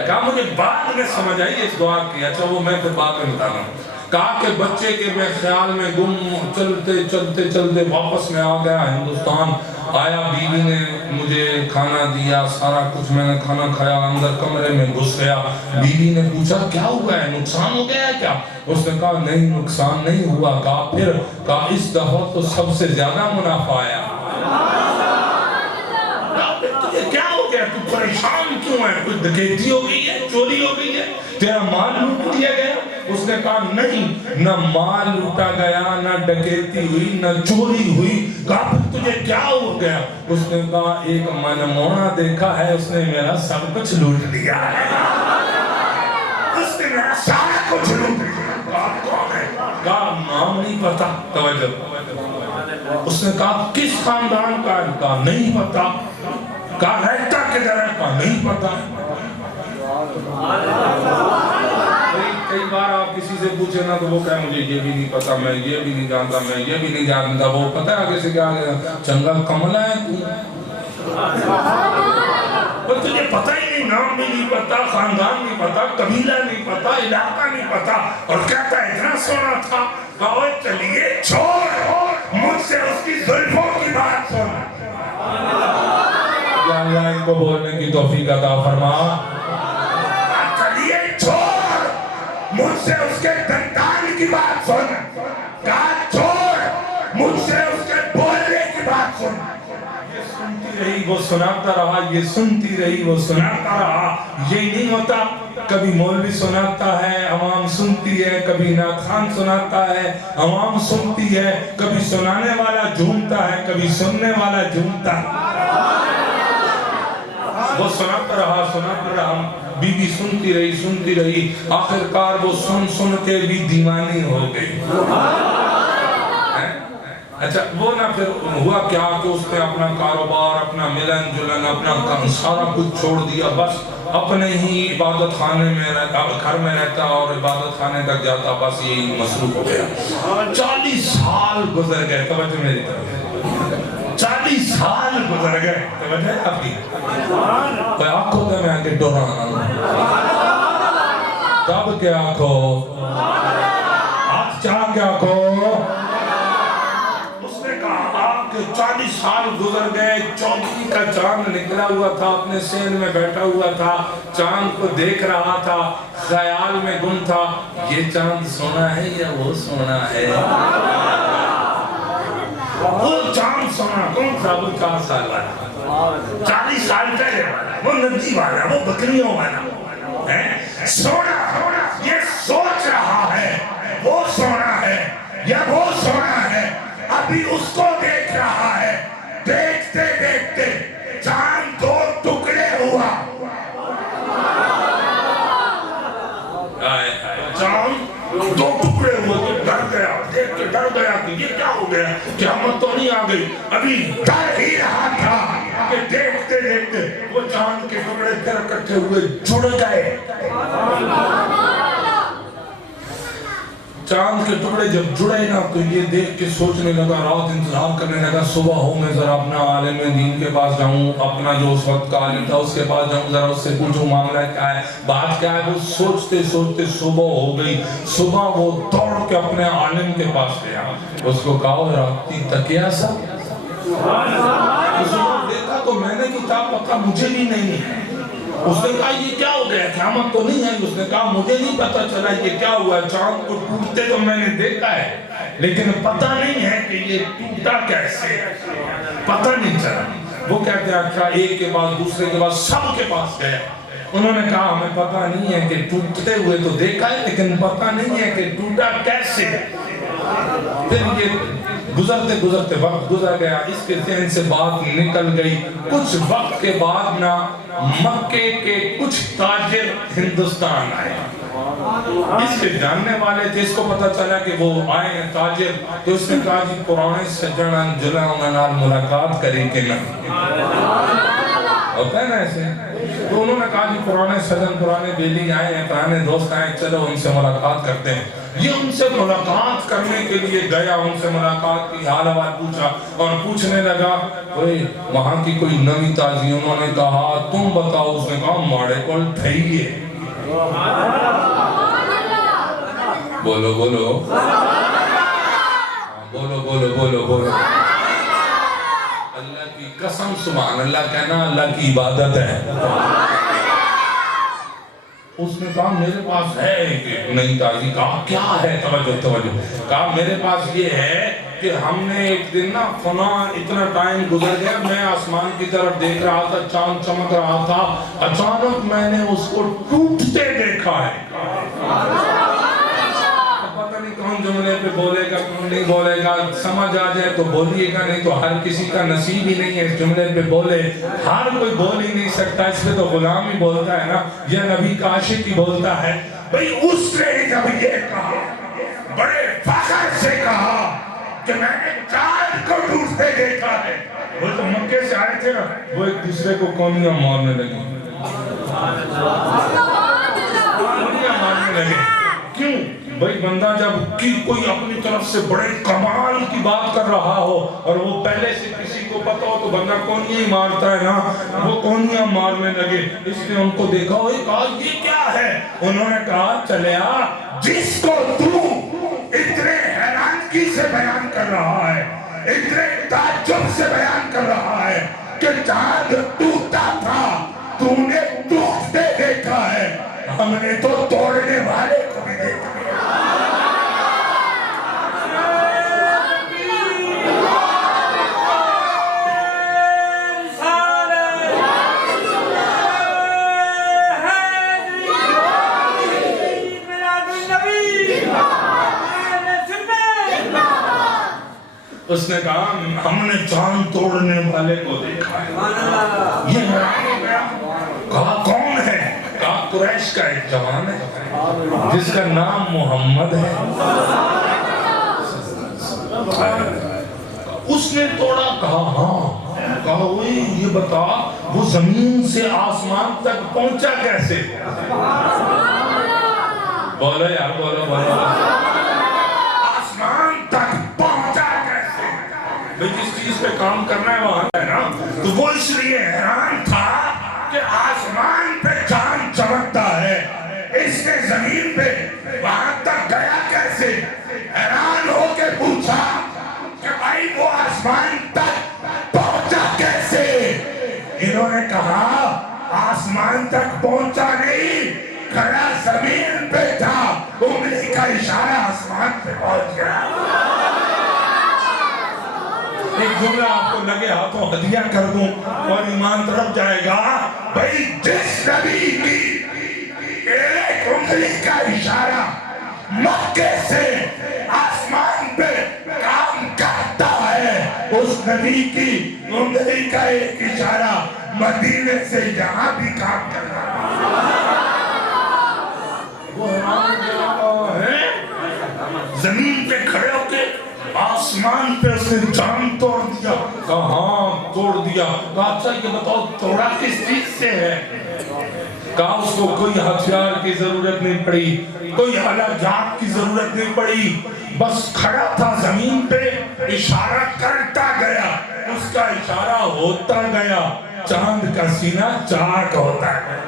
کہا مجھے بعد میں سمجھ آئی اس دعا کی، اچھا وہ میں پھر بعد میں بتانا۔ کہا کہ بچے کے میں خیال میں گم، چلتے چلتے چلتے واپس میں آ گیا ہندوستان، آیا بیوی نے مجھے کھانا دیا، سارا کچھ میں نے کھانا کھایا، اندر کمرے میں گھس گیا، بیوی نے پوچھا کیا ہوا ہے، نقصان ہو گیا ہے کیا؟ اس نے کہا نہیں نقصان نہیں ہوا۔ کہا پھر؟ کہا اس دفعہ تو سب سے زیادہ منافع آیا۔ تجھے کیا ہو گیا، تو پریشان کیوں ہے، کوئی ڈکیتی ہو گئی ہے، چوری ہو گئی ہے، تیرا مال لوٹ لیا گیا؟ اس نے کہا نہیں، نہ مال لوٹا گیا، نہ ڈکیتی ہوئی، نہ چوری ہوئی۔ کہا پھر تجھے کیا ہو گیا؟ اس نے کہا ایک منمونا دیکھا ہے، اس نے میرا سب کچھ لوٹ لیا ہے، اس نے میرا سارا کچھ لوٹ لیا۔ کہا کون ہے؟ کہا نام نہیں پتا، توجہ۔ اس نے کہا کس خاندان کا ہے؟ کہا نہیں پتا۔ کہا رہتا کدھر ہے؟ کہا نہیں پتا۔ کئی بار آپ کسی سے پوچھیں نا تو وہ کہے مجھے یہ بھی نہیں پتا، میں یہ بھی نہیں جانتا، میں یہ بھی نہیں جانتا، وہ پتہ ہے آگے سے کیا آگے چنگا کملا ہے تو تجھے پتہ ہی نہیں، نام بھی نہیں پتا، خاندان نہیں پتا، قبیلہ نہیں پتا، علاقہ نہیں پتا، اور کہتا ہے اتنا سونا تھا۔ کہا چلیے چھوڑ، مجھ سے اس کی زلفوں کی بات سن۔ یا اللہ ان کو بولنے کی توفیق عطا فرما۔ چلیے چھوڑ، مجھ سے اس کے دندان کی بات سن۔ کہا چھوڑ، مجھ سے اس کے بولنے کی بات سن۔ یہ سنتی رہی وہ سناتا رہا، یہ سنتی رہی وہ سناتا رہا۔ یہی نہیں ہوتا، کبھی مولوی سناتا ہے عوام سنتی ہے، کبھی ناخوان سناتا ہے عوام سنتی ہے، کبھی سنانے والا جھومتا ہے، کبھی سننے والا جھومتا ہے۔ وہ سناتا رہا، بی بی سنتی رہی، آخرکار وہ سن کے بھی دیوانی ہو گئی۔ اچھا وہ نہ پھر ہوا کیا کہ اس نے اپنا کاروبار، اپنا ملن جلن، اپنا سارا کچھ چھوڑ دیا، بس اپنے ہی عبادت خانے میں رہتا، گھر میں رہتا اور عبادت خانے تک جاتا، بس یہی مصروف ہو گیا۔ 40 سال گزر گئے، توجہ میری طرف، 40 سال گزر گئے، توجہ ہے آپ کی؟ کوئی آنکھوں دے میں آگے ڈورانا تب کے آنکھوں ہاتھ چاہ کے آنکھوں۔ اس نے کہا کہ 40 سال گزر گئے، چوکی کا چاند نکلا ہوا تھا، اپنے سین میں بیٹھا ہوا تھا، چاند کو دیکھ رہا تھا، خیال میں گم تھا، یہ چاند سونا ہے یا وہ سونا ہے؟ وہ چاند سونا کون سا؟ وہ 4 سال والا، 40 سال پہلے والا، وہ ندی والا، وہ بکریوں والا سونا۔ یہ سوچ رہا ہے وہ سونا ہے یا وہ سونا ہے، ابھی اس کو دیکھ رہا ہے۔ دیکھتے دیکھتے چاند 2 ٹکڑے ہوا، چاند 2 ٹکڑے ہوئے تو ڈر گیا، دیکھ کے ڈر گیا کہ یہ کیا ہو گیا، قیامت تو نہیں آ گئی؟ ابھی ڈر ہی رہا تھا کہ دیکھتے دیکھتے وہ چاند کے ٹکڑے پھر اکٹھے ہوئے، جڑ گئے۔ چاند کے ٹکڑے جب جڑے نا تو یہ دیکھ کے سوچنے لگا، رات انتظار کرنے لگا، صبح ہو میں ذرا اپنا عالم دین کے پاس جاؤں، اپنا جو اس وقت کا عالم تھا اس کے پاس جاؤں، ذرا اس سے پوچھوں معاملہ کیا ہے، بات کیا ہے۔ وہ سوچتے سوچتے صبح ہو گئی۔ صبح وہ دوڑ کے اپنے عالم کے پاس گیا، اس کو کہا رات تکیا سا۔ اس نے دیکھا تو میں نے کتاب پکا مجھے بھی نہیں ہے۔ اس نے کہا یہ کیا ہو گیا، قیامت تو نہیں ہے؟ اس نے کہا مجھے نہیں پتا چلا یہ کیا ہوا، چاند کو ٹوٹتے تو میں نے دیکھا ہے لیکن پتہ نہیں ہے کہ یہ ٹوٹا کیسے، پتہ نہیں چلا۔ وہ کہتے ہیں اچھا، ایک کے بعد دوسرے کے بعد سب کے پاس گیا۔ انہوں نے کہا ہمیں پتہ نہیں ہے کہ ٹوٹتے ہوئے تو دیکھا ہے لیکن پتہ نہیں ہے کہ ٹوٹا کیسے۔ پھر یہ گزرتے گزرتے وقت گزر گیا، اس کے ذہن سے بات نکل گئی۔ کچھ وقت کے بعد نا مکے کے کچھ تاجر ہندوستان آئے، اس کے جاننے والے تھے، اس کو پتا چلا کہ وہ آئے ہیں تاجر، تو اس نے کہا جی پرانے سجنان جلانان ملاقات کریں کہ نہیں، ہوتا ہے نا ایسے۔ تو انہوں نے کہا جی پرانے سجن پرانے بیلی آئے ہیں، پرانے دوست آئے، چلو ان سے ملاقات کرتے ہیں۔ یہ ان سے ملاقات کرنے کے لیے گیا، ان سے ملاقات کی حال احوال پوچھا اور پوچھنے لگا وہاں کی کوئی نوی تازی۔ انہوں نے کہا تم بتاؤ۔ اس نے کہا ماڑے کول تھئیے۔ بولو بولو بولو بولو بولو بولو۔ اللہ کی قسم سبحان اللہ کہنا اللہ کی عبادت ہے۔ اس نے کہا میرے پاس ہے ایک نئی تازی۔ کہا کیا ہے؟ توجہ توجہ۔ کہا میرے پاس یہ ہے کہ ہم نے ایک دن نا فلاں اتنا ٹائم گزر گیا، میں آسمان کی طرف دیکھ رہا تھا، چاند چمک رہا تھا، اچانک میں نے اس کو ٹوٹتے دیکھا ہے۔ پتہ نہیں کون جملے پہ بولے گا کون نہیں بولے گا، سمجھ آ جائے تو بولیے گا، نہیں تو ہر کسی کا نصیب ہی نہیں ہے اس جملے پہ بولے۔ ہر کوئی بول ہی نہیں سکتا، اس پہ تو غلام ہی بولتا ہے نا، یا نبی کا عاشق ہی بولتا ہے۔ بھئی اس نے جب یہ کہا، بڑے فخر سے کہا کہ میں نے چاند کو ٹوٹتے دیکھا ہے۔ وہ تو مکے سے آئے تھے نا، وہ ایک دوسرے کو کونیاں مارنے لگے، کونیاں مارنے لگے۔ کیوں؟ بھئی بندہ جب کوئی اپنی طرف سے بڑے کمال کی بات کر رہا ہو اور وہ پہلے سے کسی کو پتا ہو تو بندہ کونیاں ہی مارتا ہے نا، وہ کونیاں مارنے لگے۔ اس نے ان کو دیکھا ہوئے کہا یہ کیا ہے؟ انہوں نے کہا چلیا جس کو تو اتنے حیرانگی سے بیان کر رہا ہے، اتنے تعجب سے بیان کر رہا ہے کہ چاند ٹوٹا تھا، تو نے ٹوٹتے دیکھا ہے، ہم نے تو توڑنے والے کو بھی دیکھا۔ اس نے کہا ہم نے چاند توڑنے والے کو دیکھا ہے۔ یہ حیران ہو گیا، کہا کون ہے؟ کہا قریش کا ایک جوان ہے جس کا نام محمد ہے۔ اس نے توڑا؟ کہا ہاں۔ کہا وہی یہ بتا وہ زمین سے آسمان تک پہنچا کیسے؟ بولو یار بولو بولو، آسمان تک پہنچا کیسے؟ بھئی جس چیز پہ کام کرنا ہے وہاں ہے نا، تو وہ اس لیے حیران تھا کہ آسمان پہ چاند چمکتا ہے، اس نے زمین پہ وہاں تک گیا کیسے؟ حیران ہو کے پوچھا کہ بھائی وہ آسمان تک پہنچا کیسے؟ انہوں نے کہا آسمان تک پہنچا نہیں، کھڑا زمین پہ تھا، انگلی کا اشارہ آسمان پہ پہنچ گیا۔ ایک جملہ آپ کو لگے ہاتھوں ہدیہ کر دوں اور ایمان طرف جائے گا، بھئی جس نبی کی ایک انگلی کا اشارہ مکے سے آسمان پہ کام کرتا ہے، اس نبی کی انگلی کا ایک اشارہ مدینے سے یہاں بھی کام کر رہا ہے۔ زمین پہ کھڑے ہو کے آسمان پہ اس نے چاند توڑ دیا۔ کہا ہاں توڑ دیا۔ کہا اچھا یہ بتاؤ توڑا کس چیز سے ہے؟ کہا اس کو کوئی ہتھیار کی ضرورت نہیں پڑی، کوئی اعلیٰ جات کی ضرورت نہیں پڑی، بس کھڑا تھا زمین پہ، اشارہ کرتا گیا، اس کا اشارہ ہوتا گیا، چاند کا سینہ چاک ہوتا گیا۔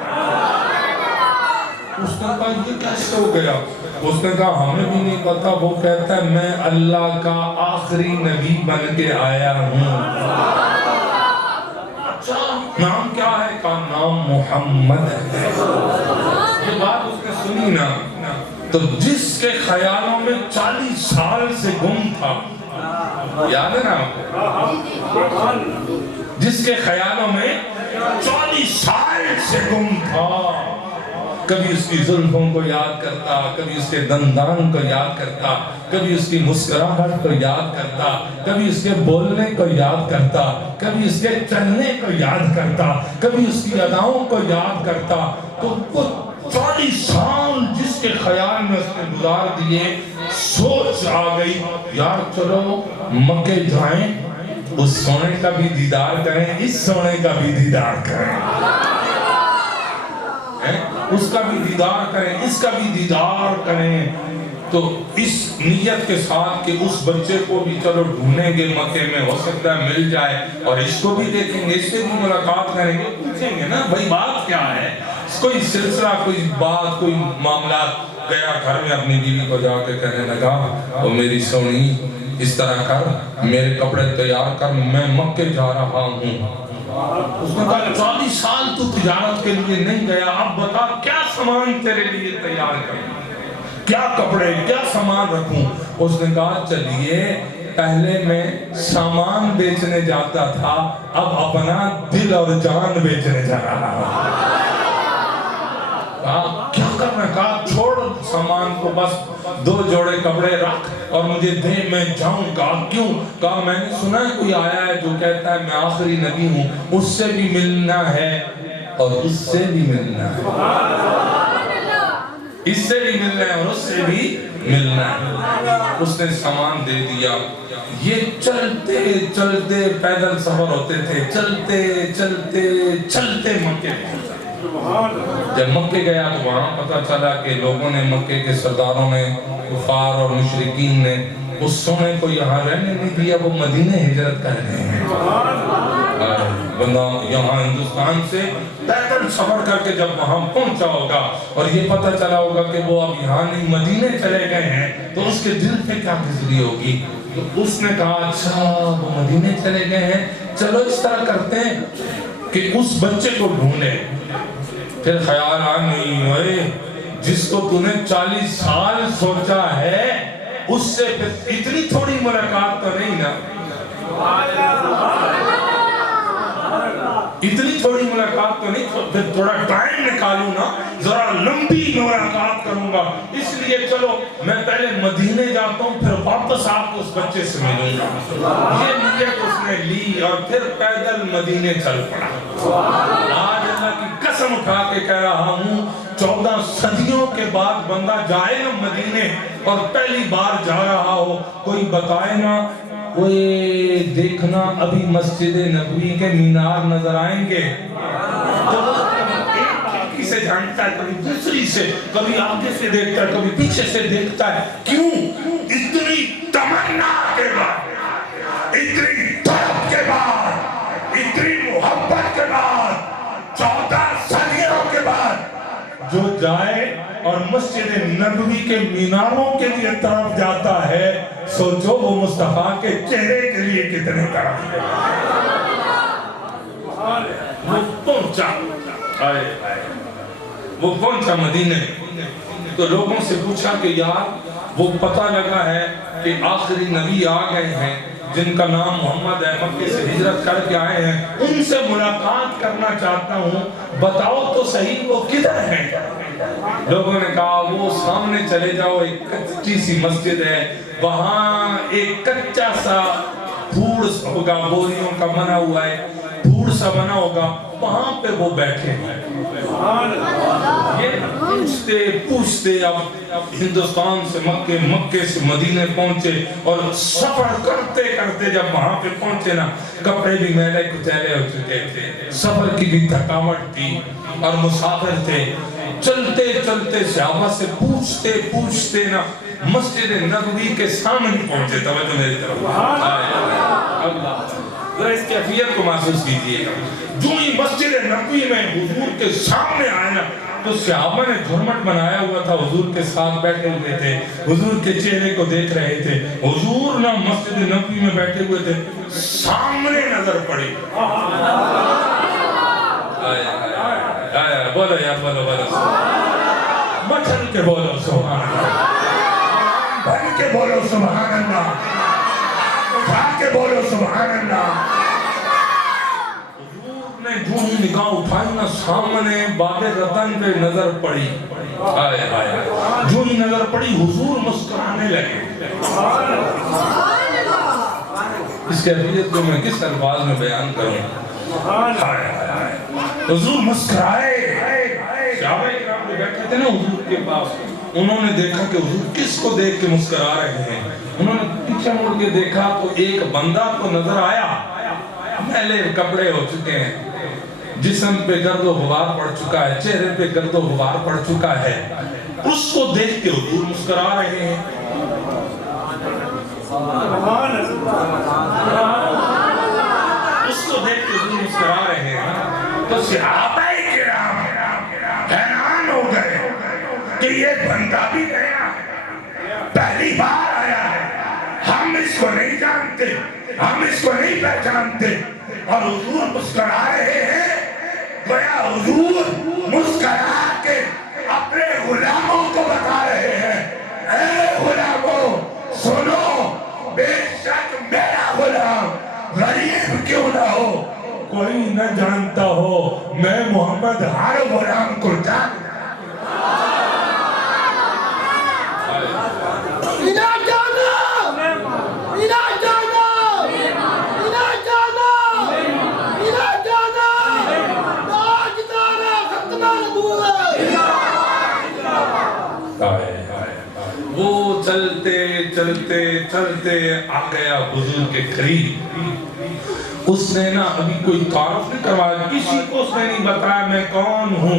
اس نے کہا یہ کیسے ہو گیا؟ اس نے کہا ہمیں بھی نہیں پتا۔ وہ کہتا ہے میں اللہ کا آخری نبی بن کے آیا ہوں۔ نام کیا ہے؟ کہا نام محمد ہے۔ یہ بات اس نے سنی نا، تو جس کے خیالوں میں 40 سال سے گم تھا، یاد ہے نا آپ کو؟ جس کے خیالوں میں 40 سال سے گم تھا، کبھی اس کی زلفوں کو یاد کرتا، کبھی اس کے دندان کو یاد کرتا، کبھی اس کی مسکراہٹ کو یاد کرتا، کبھی اس کے بولنے کو یاد کرتا، کبھی اس کے چلنے کو یاد کرتا، کبھی اس کی اداؤں کو یاد کرتا، تو وہ 40 سال جس کے خیال میں اس نے گزار دیے، سوچ آ گئی یار چلو مکے جائیں، اس سونے کا بھی دیدار کریں، اس سونے کا بھی دیدار کریں، اس کا بھی دیدار کریں، اس کا بھی دیدار کریں۔ تو اس نیت کے ساتھ کہ اس بچے کو بھی چلو ڈھونڈیں گے مکے میں، ہو سکتا ہے مل جائے، اور اس کو بھی دیکھیں گے، اس سے بھی ملاقات کریں گے، پوچھیں گے نا بھائی بات کیا ہے، کوئی سلسلہ، کوئی بات، کوئی معاملات۔ گیا گھر میں اپنی بیوی کو جا کے کہنے لگا وہ میری سونی اس طرح کر، میرے کپڑے تیار کر، میں مکے جا رہا ہوں۔ اس نے کہا 40 سال تو تجارت کے لیے نہیں گیا، اب بتا کیا سامان تیرے لیے تیار کروں، کیا کپڑے، کیا سامان رکھوں؟ اس نے کہا چلیے پہلے میں سامان بیچنے جاتا تھا، اب اپنا دل اور جان بیچنے جا رہا ہوں۔ کہا کیا کرنا؟ کہا چھوڑ سامان کو، بس 2 جوڑے کپڑے رکھ اور مجھے دے، میں جاؤں گا۔ کیوں؟ کہا میں نے سنا ہے کوئی آیا ہے جو کہتا ہے میں آخری نبی ہوں، اس سے بھی ملنا ہے اور اس سے بھی ملنا ہے، اس سے بھی ملنا ہے اور اس سے بھی ملنا ہے۔ اس نے سامان دے دیا، یہ چلتے چلتے پیدل سفر ہوتے تھے، چلتے چلتے چلتے مکے پہنچا۔ جب مکے گیا تو وہاں پتہ چلا کہ لوگوں نے، مکے کے سرداروں نے، کفار اور مشرکین نے اس سونے کو یہاں رہنے نہیں دیا، وہ مدینہ ہجرت کر گئے ہیں۔ بندہ یہاں ہندوستان سے پیدل سفر کر کے جب وہاں پہنچا ہوگا اور یہ پتہ چلا ہوگا کہ وہ اب یہاں نہیں مدینے چلے گئے ہیں، تو اس کے دل پہ کیا گزری ہوگی؟ تو اس نے کہا اچھا وہ مدینے چلے گئے ہیں، چلو اس طرح کرتے ہیں کہ اس بچے کو ڈھونڈے۔ پھر خیال آ نہیں ہوئے جس کو تو نے 40 سال سوچا ہے، اس سے پھر اتنی تھوڑی ملاقات تو نہیں نا، اتنی تھوڑی ملاقات تو نہیں، پھر تھوڑا ٹائم نکالوں نا، ذرا لمبی ملاقات کروں گا، اس لیے چلو میں پہلے مدینے جاتا ہوں، پھر واپس آپ کو اس بچے سے ملوں گا۔ یہ نیت اس نے لی اور پھر پیدل مدینے چل پڑا۔ آج اللہ کی قسم اٹھا کے کہہ رہا ہوں 14 صدیوں کے بعد بندہ جائے نا مدینے اور پہلی بار جا رہا ہو، کوئی بتائے نا کوئی دیکھنا ابھی مسجد نبوی کے مینار نظر آئیں گے، تو ایک کھڑکی سے جھانکتا ہے، کبھی دوسری سے، کبھی آگے سے دیکھتا ہے، کبھی پیچھے سے دیکھتا ہے۔ کیوں؟ اتنی تمنا کے بعد، اتنی طلب کے بعد، اتنی محبت کے بعد، 14 صدیوں کے بعد جو جائے اور مسجد نبوی کے میناروں کے لیے طرف جاتا ہے، سوچو وہ مصطفیٰ کے چہرے کے لیے کتنے طرف ہے۔ وہ پہنچا مدینے، تو لوگوں سے پوچھا کہ یار وہ پتہ لگا ہے کہ آخری نبی آ گئے ہیں جن کا نام محمد ہے، مکے سے ہجرت کر کے آئے ہیں، ان سے ملاقات کرنا چاہتا ہوں، بتاؤ تو صحیح وہ کدھر ہیں؟ لوگوں نے کہا وہ سامنے چلے جاؤ، ایک کچی سی مسجد ہے، وہاں ایک کچا سا پھوڑ ہوگا، بوریوں کا بنا ہوا ہے، پھوڑ سا بنا ہوگا، وہاں پہ وہ بیٹھے ہیں۔ یہ پوچھتے پوچھتے اب ہندوستان سے مکے، مکے سے مدینے پہنچے، اور سفر کرتے کرتے جب وہاں پہ پہنچے نا، کپڑے بھی میلے کچیلے ہو چکے تھے، سفر کی بھی تھکاوٹ تھی اور مسافر تھے۔ چلتے چلتے صحابہ سے پوچھتے پوچھتے نا مسجد نبوی کے سامنے پہنچے۔ توجہ میری طرف، اللہ ذرا اس کیفیت کو محسوس کیجئے گا۔ جو ہی مسجد نبوی میں حضور کے سامنے آئے نا، تو صحابہ نے جھرمٹ بنایا ہوا تھا، حضور کے ساتھ بیٹھے ہوئے تھے، حضور کے چہرے کو دیکھ رہے تھے۔ حضور نا مسجد نبوی میں بیٹھے ہوئے تھے، سامنے نظر پڑی۔ بولو یا بولو بولو، مچل کے بولو سبحان اللہ، بن کے بولو سبحان اللہ، اٹھا کے بولو سبحان اللہ۔ حضور نے جو ہی نگاہ اٹھائی نا، سامنے باب رتن پہ نظر پڑی۔ جو ہی نظر پڑی حضور مسکرانے لگے۔ اس کیفیت کو میں کس الفاظ میں بیان کروں؟ حضور مسکرائے۔ صحابہ کرام جو بیٹھے تھے نا حضور کے پاس، انہوں نے دیکھا کہ حضور کس کو دیکھ کے مسکرا رہے ہیں۔ انہوں نے پیچھے مڑ کے دیکھا تو ایک بندہ کو نظر آیا، میلے کپڑے ہو چکے ہیں، جسم پہ گرد و غبار پڑ چکا ہے، چہرے پہ گرد و غبار پڑ چکا ہے۔ اس کو دیکھ کے حضور مسکرا رہے ہیں۔ اس کو دیکھ کے حضور مسکرا رہے ہیں۔ تو صحابہ کرام حیران ہو گئے کہ یہ بندہ بھی نیا ہے، پہلی بار آیا ہے، ہم اس کو نہیں جانتے، ہم اس کو نہیں پہچانتے، اور حضور مسکرا رہے ہیں۔ گویا حضور مسکرا کے اپنے غلاموں کو بتا رہے ہیں، اے غلاموں سنو، بے شک میرا غلام غریب کیوں نہ ہو، کوئی نہ جانتا ہو، میں محمد ہر غلام کو جانتا۔ وہ چلتے چلتے چلتے آ گیا حضور کے قریب۔ اس نے نا ابھی کوئی تعارف نہیں کروایا، کسی کو اس نے نہیں بتایا میں کون ہوں،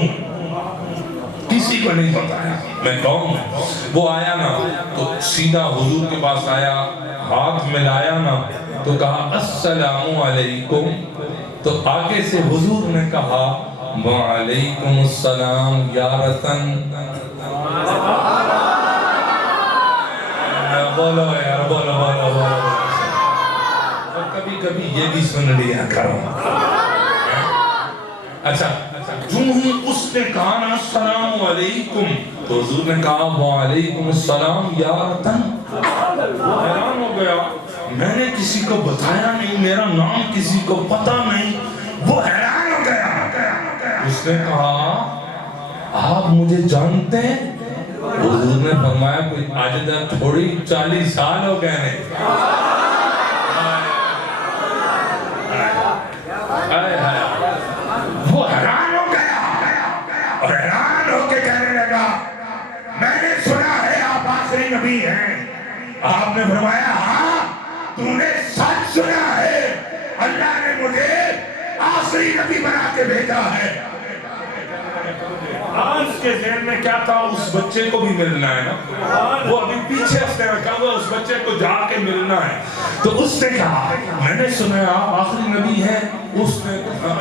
کسی کو نہیں بتایا میں کون ہوں۔ وہ آیا نا تو سیدھا حضور کے پاس آیا، ہاتھ ملایا نا تو کہا السلام علیکم۔ تو آگے سے حضور نے کہا وعلیکم السلام یا رتن۔ بولو یار، بولو بولو بولو۔ اور کبھی کبھی یہ بھی سن لیا کرو۔ اچھا، جو ہی اس نے کہا نا السلام علیکم تو حضور نے کہا وعلیکم السلام یا رتن۔ حیران ہو گیا، میں نے کسی کو بتایا نہیں، میرا نام کسی کو پتا نہیں۔ وہ حیران ہو گیا۔ اس نے کہا آپ مجھے جانتے ہیں؟ حضور نے فرمایا کوئی عاجزہ تھوڑی 40 سال ہو گئے ہیں۔ وہ حیران ہو گیا اور حیران ہو کے کہنے لگا میں نے سنا ہے آپ آخری نبی ہیں۔ آپ نے فرمایا ہاں تو نے سچ سنا ہے، اللہ نے مجھے آخری نبی بنا کے بھیجا ہے۔ آج کے ذہن میں کیا تھا، اس بچے کو بھی ملنا ہے نا، وہ ابھی پیچھے اس نے رکھا ہوا، اس بچے کو جا کے ملنا ہے۔ تو اس نے کہا میں نے سنا آپ آخری نبی ہیں۔ اس نے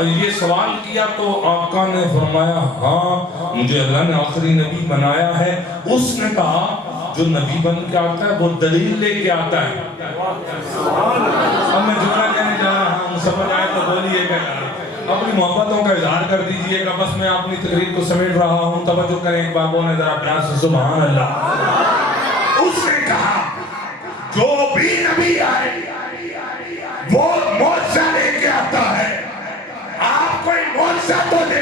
یہ سوال کیا تو آقا نے فرمایا ہاں مجھے اللہ نے آخری نبی بنایا ہے۔ اس نے کہا جو نبی بن کے آتا ہے وہ دلیل لے کے آتا ہے۔ اب میں جملہ کہنے جا رہا ہوں، سمجھ آئے تو بولیے گا، اپنی محبتوں کا اظہار کر دیجئے گا، بس میں اپنی تقریر کو سمیٹ رہا ہوں۔ توجہ کریں ایک بار بولیں ذرا پیار سے سبحان اللہ۔ اس نے کہا جو بھی نبی آئے وہ معجزہ لے کے آتا ہے، آپ کوئی معجزہ تو دے۔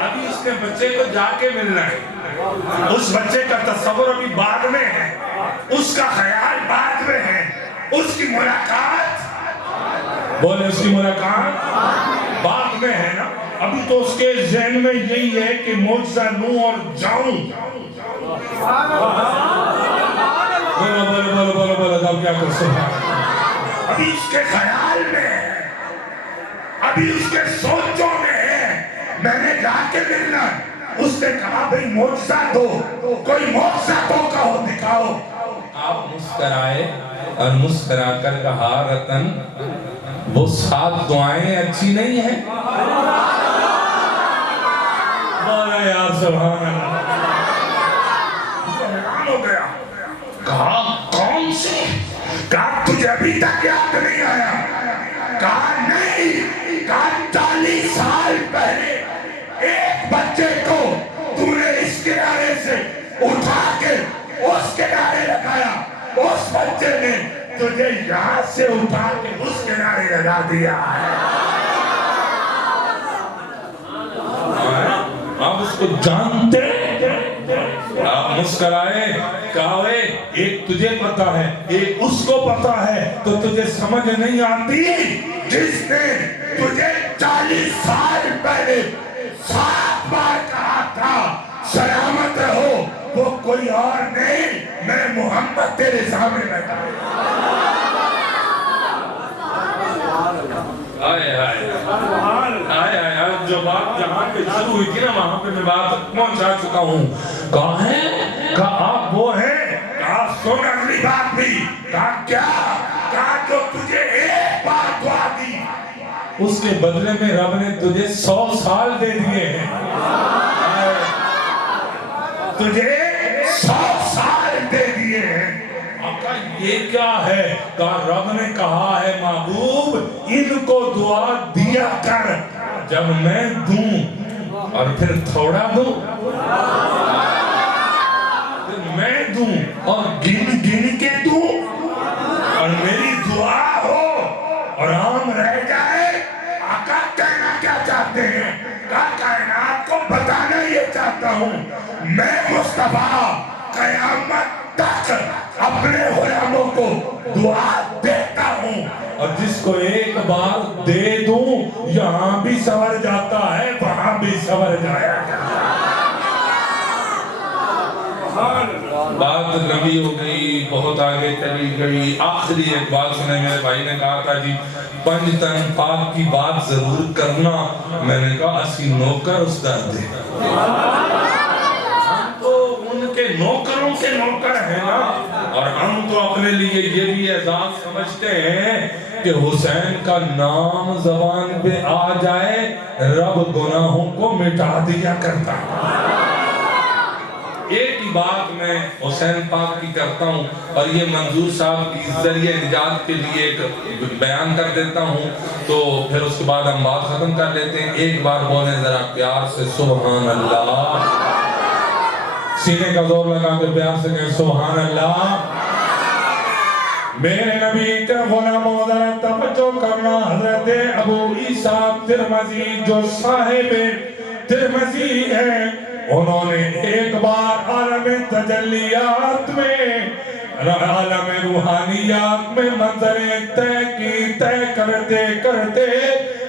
ابھی اس نے بچے کو جا کے ملنا ہے، اس بچے کا تصور ابھی بعد میں ہے، اس کا خیال بعد میں ہے، اس کی ملاقات بولے اس کی ملاقات بعد میں ہے نا۔ ابھی تو اس کے ذہن میں یہی ہے کہ معجزہ لوں اور جاؤں. بولو کیا کر سکتا. ابھی اس کے خیال میں ہے, ابھی اس کے سوچوں میں ہے میں نے جا کے ملنا. اس نے کہا بھئی معجزہ دو, کوئی معجزہ تو کہو, دکھاؤ. آپ مسکرائے اور مسکرا کر کہا رتن وہ 7 دعائیں اچھی نہیں ہیں؟ بولے یار سبحان اللہ. حیران ہو گیا. کہا کون سی؟ کہا تجھے ابھی تک یاد نہیں آیا؟ کہا نہیں. کہا 40 سال پہلے ایک بچے کو تو نے اس کنارے سے اٹھا کے اس کنارے لگایا, اس بچے نے تجھے یہاں سے اٹھا کے اس کنارے لگا دیا ہے. آپ اس کو جانتے ہیں. آپ مسکرائے, کہا ایک تجھے پتا ہے ایک اس کو پتا ہے, تو تجھے سمجھ نہیں آتی جس نے تجھے 40 سال پہلے 7 بار کہا تھا سلامت رہو, وہ کوئی اور نہیں, میں محمد تیرے سامنے بیٹھا. آئے آئے آئے آئے, جو بات جہاں پہ شروع ہوئی تھی نا وہاں پہ میں بات پہنچا چکا ہوں. کہا ہے, کہا آپ وہ ہیں, کہا سن اگلی بات بھی. کہا کیا؟ کہا جو تجھے ایک بار دعا دی اس کے بدلے میں رب نے تجھے 100 سال دے دیے ہیں. تجھے 100 سال دے دیے ہیں. آقا یہ کیا ہے؟ کہا رب نے کہا ہے محبوب ان کو دعا دیا کر جب میں دوں, اور پھر تھوڑا دوں, پھر میں دوں اور گن گن کے دوں, اور میری دعا ہو اور عام رہ جائے. آقا کہنا کیا چاہتے ہیں؟ کہا کائنات کو بتانا یہ چاہتا ہوں میں مصطفیٰ قیامت تک اپنے غلاموں کو دعا دیتا ہوں, اور جس کو ایک بار دے دوں یہاں بھی سنور جاتا ہے وہاں بھی سنور جایا جاتا ہے. بات لمبی ہو گئی, بہت آگے چلی گئی. آخری ایک بات سنے, میرے بھائی نے کہا تھا جی 5 تن پاک کی بات ضرور کرنا. میں نے کہا اسی نوکر استاد دے, ہم تو ان کے نوکروں کے نوکر ہیں نا, اور ہم تو اپنے لیے یہ بھی اعزاز سمجھتے ہیں کہ حسین کا نام زبان پہ آ جائے رب گناہوں کو مٹا دیا کرتا ہے. ایک ہی بات میں حسین پاک کی کرتا ہوں, اور یہ منظور صاحب کی ذریعہ نجات کے لیے ایک بیان کر دیتا ہوں, تو پھر اس کے بعد ہم بات ختم کر لیتے ہیں. ایک بار بولیں ذرا پیار سے سبحان اللہ, سینے کا زور لگا کے پیار سے کہیں سبحان اللہ. میرے نبی کے غلاموں ذرا توجہ کرنا. حضرت ابو عیسیٰ ترمذی جو صاحب ترمذی ہیں, انہوں نے ایک بار عالم تجلیات میں, عالم روحانیات میں منظریں طے کرتے کرتے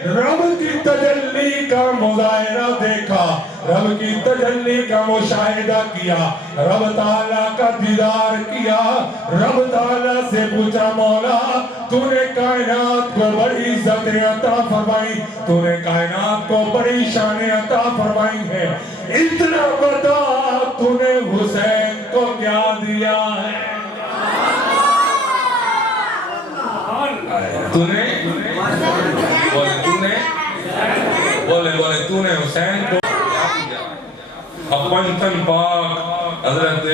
رب کی تجلی کا مظاہرہ دیکھا, رب کی تجلی کا مشاہدہ کیا, رب تعالیٰ کا دیدار کیا. رب تعالیٰ سے پوچھا مولا تو نے کائنات کو بڑی عزتیں عطا فرمائی, تو نے کائنات کو بڑی شانیں عطا فرمائی ہے, اتنا بتا تو نے حسین کو کیا دیا ہے؟ تو نے بولے تو نے حسین کو کیا دیا؟ اپن تن پاک حضرت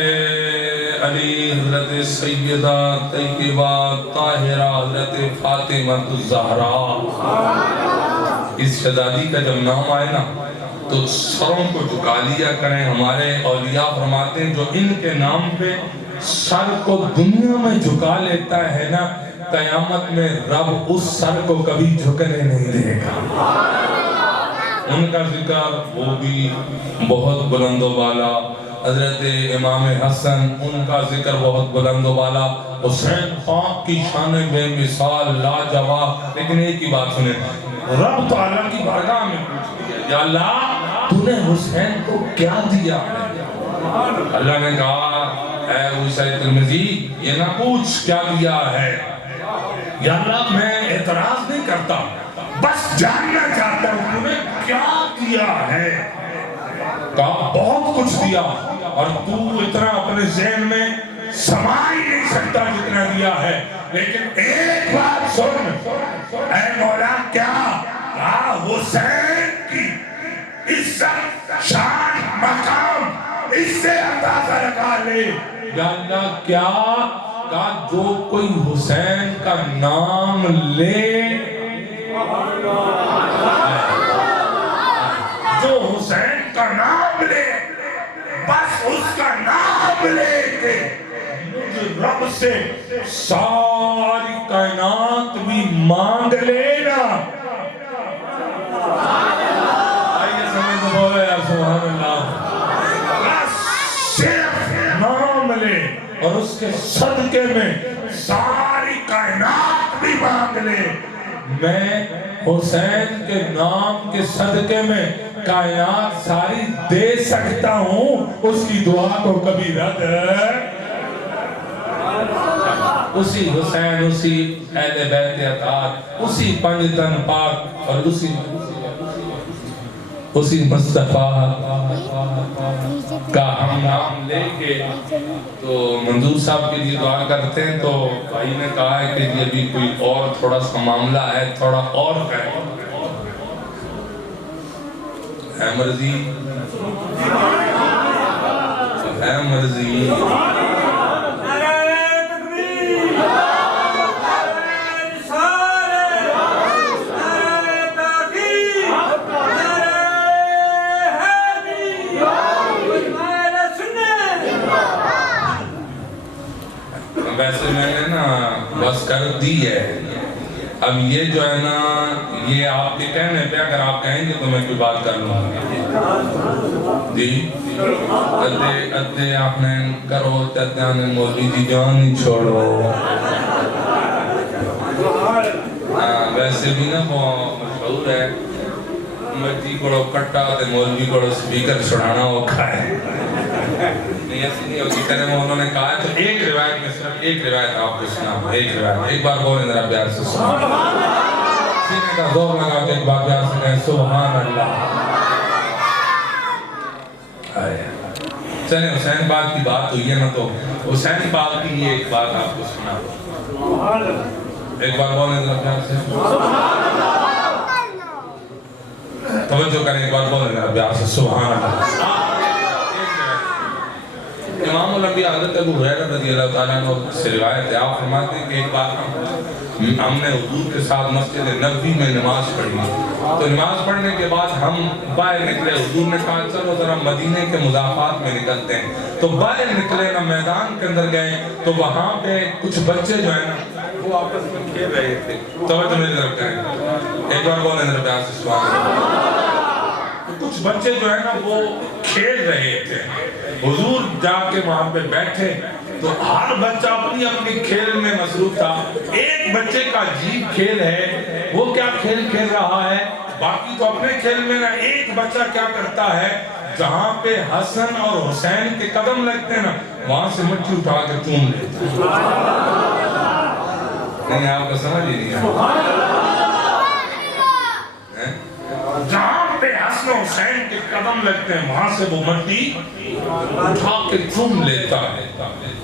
علی, حضرت سیدہ طیبہ طاہرہ, حضرت فاطمہ الزہرا, اس شہزادی کا جب نام آئے نا تو سروں کو جھکا لیا کریں. ہمارے اولیاء فرماتے ہیں جو ان کے نام پہ سر کو دنیا میں جھکا لیتا ہے نا, قیامت میں رب اس سر کو کبھی جھکنے نہیں دے گا. ان کا ذکر وہ بھی بہت بلند و بالا. حضرت امام حسن, ان کا ذکر بہت بلند و بالا. حسین پاک کی شان بے مثال لاجواب. لیکن ایک ہی بات سنیں, رب تعالیٰ کی بارگاہ میں پوچھ لیا یا اللہ تو نے حسین کو کیا دیا ہے؟ اللہ نے کہا اے ابو سعید ترمذی یہ نہ پوچھ کیا دیا ہے، یا اللہ میں اعتراض نہیں کرتا، بس جاننا چاہتا ہوں تو نے کیا دیا ہے؟ کہا بہت کچھ دیا، اور تو اتنا اپنے ذہن میں سما ہی نہیں سکتا جتنا دیا ہے، لیکن ایک بات سن اے مولا، کیا کہا حسین کی عزت شان مقام اس سے اندازہ لگا لے، یا اللہ کیا کہا جو کوئی حسین کا نام لے، جو حسین کا نام لے، بس اس کا نام لے کے مجھے رب سے ساری کائنات بھی مانگ لینا۔ آئیے سمجھ تو بولے یا سبحان اللہ، بس صرف نام لے اور اس کے صدقے میں ساری کائنات بھی مانگ لے، میں حسین کے نام کے صدقے میں کائنات ساری دے سکتا ہوں، اس کی دعا کو کبھی رد اسی حسین، اسی اہل بیت اطہار، اسی پنجتن پاک اور اسی مصطفیٰ کا ہم نام لے کے تو منظور صاحب کے لیے دعا کرتے ہیں۔ تو بھائی نے کہا ہے کہ یہ بھی کوئی اور تھوڑا سا معاملہ ہے، تھوڑا اور کریں۔ ہے مرضی، ہے مرضی، ویسے میں نے نا بس کر دی ہے، اب یہ جو ہے نا یہ آپ کے کہنے پہ اگر آپ کہیں گے تو میں کوئی بات کر لوں گا جی، ادھے آپ نے کرو تے آنے مولوی جی جان نہیں چھوڑو، ویسے بھی نا وہ مشہور ہے مجی کوڑو کٹا تے مولوی کوڑو سپیکر چھڑانا اوکھا ہے، نہیں ایسی نہیں ہوتی کہنے میں انہوں نے کہا ہے۔ تو ایک روایت میں صرف ایک روایت آپ کو سنا، ایک روایت، ایک بار بولیں ذرا پیار سے سبحان اللہ، سینے کا زور لگا کے ایک بار پیار سے کہیں سبحان اللہ۔ چلیں حسین پاک کی بات ہوئی ہے نا، تو حسین پاک کی یہ ایک بات آپ کو سنا، ایک بار بولیں ذرا پیار سے توجہ کریں، ایک بار بولیں ذرا پیار سے سبحان اللہ۔ امام الانبیاء حضرت ابو ہریرہ رضی اللہ تعالیٰ عنہ سے روایت ہے، آپ فرماتے ہیں کہ ایک بار ہم نے حضور کے ساتھ مسجد نبوی میں نماز پڑھی، تو نماز پڑھنے کے بعد ہم باہر نکلے، حضور نے کہا چلو ذرا مدینے کے مضافات میں نکلتے ہیں، تو باہر نکلے نا میدان کے اندر گئے تو وہاں پہ کچھ بچے جو ہیں نا وہ آپس میں کھیل رہے تھے، توجہ میری طرف کریں، ایک بار بولیں ذرا پیار سے سبحان اللہ۔ کچھ بچے جو ہے نا وہ کھیل رہے تھے، حضور جا کے وہاں پہ بیٹھے تو ہر بچہ اپنی اپنی کھیل میں مصروف تھا، ایک بچے کا عجیب کھیل ہے، وہ کیا کھیل کھیل رہا ہے، باقی تو اپنے کھیل میں نا، ایک بچہ کیا کرتا ہے جہاں پہ حسن اور حسین کے قدم لگتے ہیں نا وہاں سے مٹی اٹھا کے چوم لیتا ہے، نہیں آپ کو سمجھ ہی نہیں ہے، جہاں پہ حسن و حسین کے قدم لگتے ہیں وہاں سے وہ مٹی اٹھا کے چوم لیتا ہے۔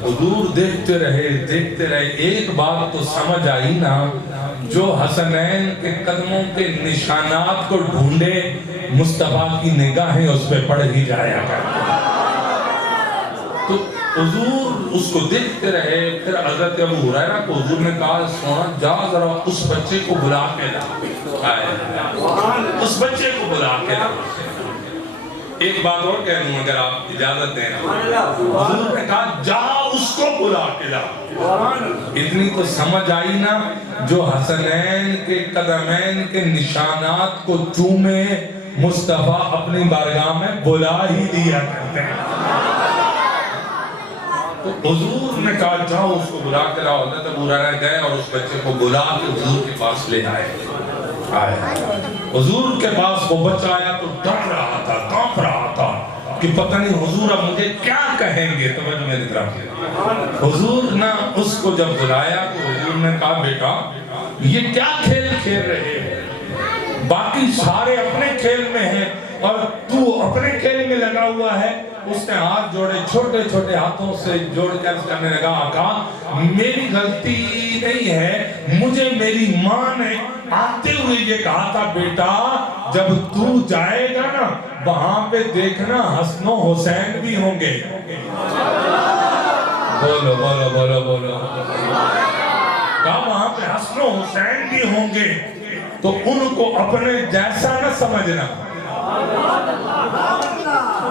حضور دیکھتے رہے، ایک بات تو سمجھ آئی نا، جو حسنین کے قدموں کے نشانات کو ڈھونڈے مصطفیٰ کی نگاہیں اس پہ پڑ ہی جایا کرتی، تو حضور اس کو دیکھتے رہے۔ پھر حضرت ابو ہریرہ کو حضور نے کہا سونا جا ذرا اس بچے کو بلا کے لا، اس بچے کو بلا کے لا۔ ایک بات اور کہہ دوں اگر آپ اجازت دیں، حضور نے کہا جا اس کو بلا کے لا۔ اتنی تو سمجھ آئی نا، جو حسنین کے قدمین کے نشانات کو چومے مصطفیٰ اپنی بارگاہ میں بلا ہی دیا کرتے ہیں، تو حضور نے کہا جاؤ اس کو بلا کے لاؤ۔ حضرت ابو ہریرہ گئے اور اس بچے کو بلا کے حضور کے پاس لے آئے۔ حضور کے پاس وہ بچہ آیا تو ڈر رہا تھا، کانپ رہا تھا کہ پتہ نہیں حضور اب مجھے کیا کہیں گے. توجہ میری طرف. حضور نے اس کو جب بلایا تو حضور نے کہا بیٹا یہ کیا کھیل کھیل رہے ہو؟ باقی سارے اپنے کھیل میں ہیں اور تو اپنے کھیل میں لگا ہوا ہے. اس نے ہاتھ جوڑے، چھوٹے چھوٹے ہاتھوں سے جوڑ کر کرنے لگا آقا میری غلطی نہیں ہے، مجھے میری ماں نے آتے ہوئے یہ کہا تھا بیٹا جب تو جائے گا نا وہاں پہ دیکھنا حسن و حسین بھی ہوں گے. بولو بولو بولو بولو. کہا وہاں پہ حسن و حسین بھی ہوں گے تو ان کو اپنے جیسا نہ سمجھنا.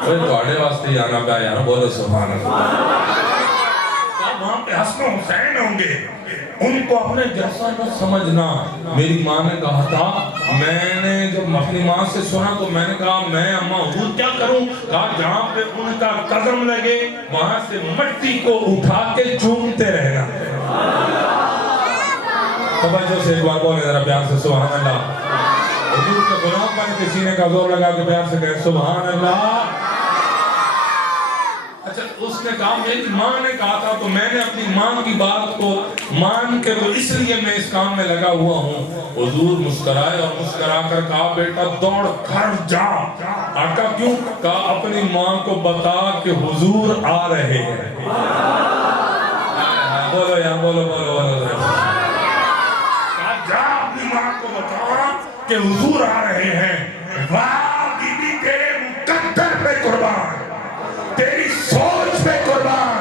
تھوڑے واسطے جانا پیا یار، بولو سبحان اللہ. وہاں پہ حسن و حسین ہوں گے ان کو اپنے جیسا نہ سمجھنا. میری ماں نے کہا تھا، میں نے جب اپنی ماں سے سنا تو میں نے کہا میں اماں حضور کیا کروں؟ کہا جہاں پہ ان کا قدم لگے وہاں سے مٹی کو اٹھا کے چومتے رہنا. توجہ سے ایک بار بولے ذرا پیار سے سبحان اللہ. حضور کے غلام بن کے سینے کا زور لگا کے پیار سے کہے سبحان اللہ. اچھا اس نے کہا میری ماں نے کہا تھا تو میں نے اپنی ماں کی بات کو مان کے تو اس لیے میں اس کام میں لگا ہوا ہوں. حضور مسکرائے اور مسکرا کر کہا بیٹا دوڑ گھر جا. آقا کیوں؟ کہا اپنی ماں کو بتا کہ حضور آ رہے ہیں. بولو یا بولو بولو بولو. کہا جا اپنی ماں کو بتا کہ حضور آ رہے ہیں. واہ بی بی تیرے مقدر پہ قربان، تیری سوچ پہ قربان،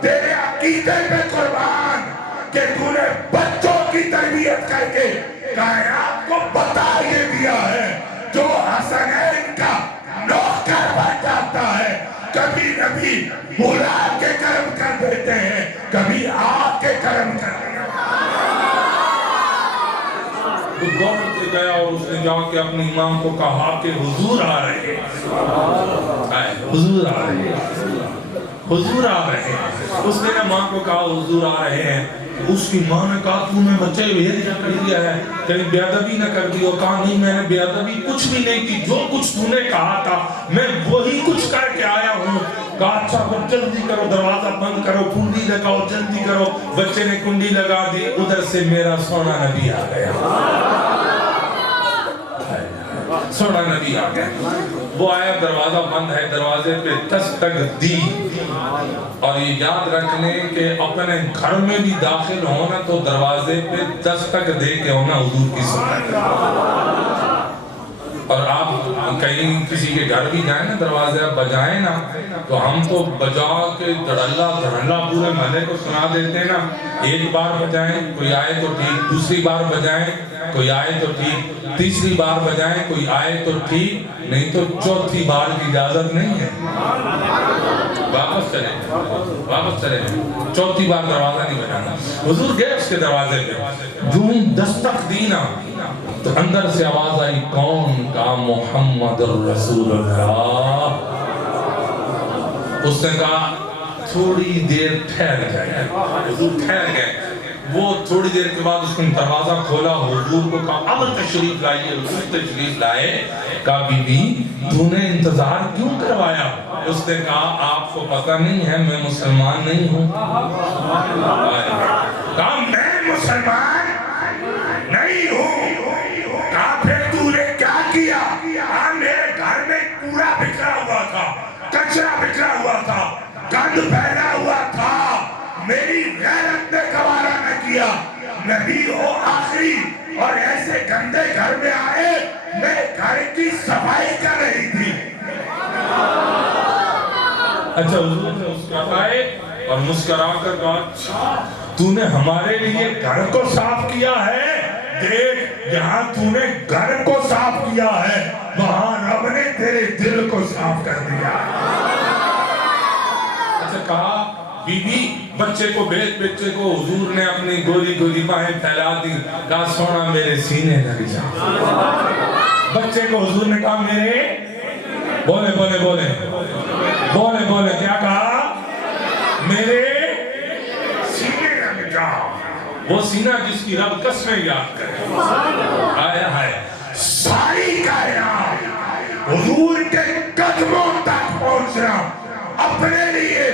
تیرے عقیدے پہ قربان کہ تو نے بچوں کی تربیت کر کے کائنات کو بتا یہ دیا ہے جو حسنین کا نوکر بن جاتا ہے کبھی نبی بلا کے کرم کر دیتے ہیں، کبھی آ کے کرم کر دیتے ہیں. وہ دوڑ کے گیا اور اس نے جا کے اپنی ماں کو کہا کہ حضور آ رہے ہیں، حضور آ رہے ہیں، حضور آ رہے ہیں. اس نے ماں کو کہا حضور آ رہے ہیں. اس کی ماں نے کہا تو نے بچے یہ کیا کر دیا ہے، کہیں بے ادبی نہ کر دی ہو؟ کہا نہیں میں نے بے ادبی کچھ بھی نہیں کی، جو کچھ تو نے کہا تھا میں وہی کچھ کر کے آیا ہوں. کہا اچھا جلدی کرو دروازہ بند کرو، کنڈی لگاؤ جلدی کرو. بچے نے کنڈی لگا دی، ادھر سے میرا سونا نبی آ گیا. سونا نبی آ گیا. وہ آیا دروازہ بند ہے، دروازے پہ دستک دی. اور یہ یاد رکھنے کہ اپنے گھر میں بھی داخل ہونا تو دروازے پہ دستک دے کے ہونا حضور کی سنت ہے. اور آپ کہیں کسی کے گھر بھی جائیں نا دروازے آپ بجائیں نا تو ہم تو بجا کے دھڑلہ پورے محلے کو سنا دیتے ہیں نا. ایک بار بجائیں کوئی آئے تو ٹھیک، دوسری بار بجائیں کوئی آئے تو ٹھیک، تیسری بار بجائیں کوئی آئے تو ٹھیک، نہیں تو چوتھی بار کی اجازت نہیں ہے. واپس چلے چوتھی بار دروازہ نہیں بجانا. حضور گئے اس کے دروازے پہ، جو دستک دینا تو اندر سے آواز آئی کون؟ کا محمد الرسول اللہ. اس نے کہا تھوڑی دیر ٹھہر جائے. حضور ٹھہر گئے. وہ تھوڑی دیر کے بعد اس نے دروازہ کھولا، حضور کو کہا اب تشریف لائیے. حضور تشریف لائے. کہا بی بی تو نے انتظار کیوں کروایا؟ اس نے کہا آپ کو پتہ نہیں ہے میں مسلمان نہیں ہوں. کہا میں مسلمان نہیں ہوں. کہا پھر تو نے کیا کیا؟ میرے گھر میں کوڑا بکھرا ہوا تھا، کچرا بکھرا ہوا تھا، گند پھیلا ہوا تھا، میری غیرت نے گوارا نہ کیا. نبی ہو آخری اور ایسے گندے گھر میں آئے، میں گھر کی صفائی کر رہی تھی. اچھا حضور نے مسکرائے اور مسکرا کر کہا تو نے ہمارے لیے گھر کو صاف کیا ہے، دیکھ جہاں تو نے گھر کو صاف کیا ہے وہاں رب نے تیرے دل کو صاف کر دیا. اچھا کہا بی بی بچے کو بھیج. بچے کو حضور نے اپنی گولی گولی باہیں پھیلا دی. کہا سونا میرے سینے لگ جا. بچے کو حضور نے کہا میرے بولے بولے بولے بولے بولے کیا کہا؟ میرے سینے لگ جا. وہ سینہ جس کی رب قسمیں یاد کرے. آیا ہے ساری کائنات حضور کے قدموں تک پہنچنا اپنے لیے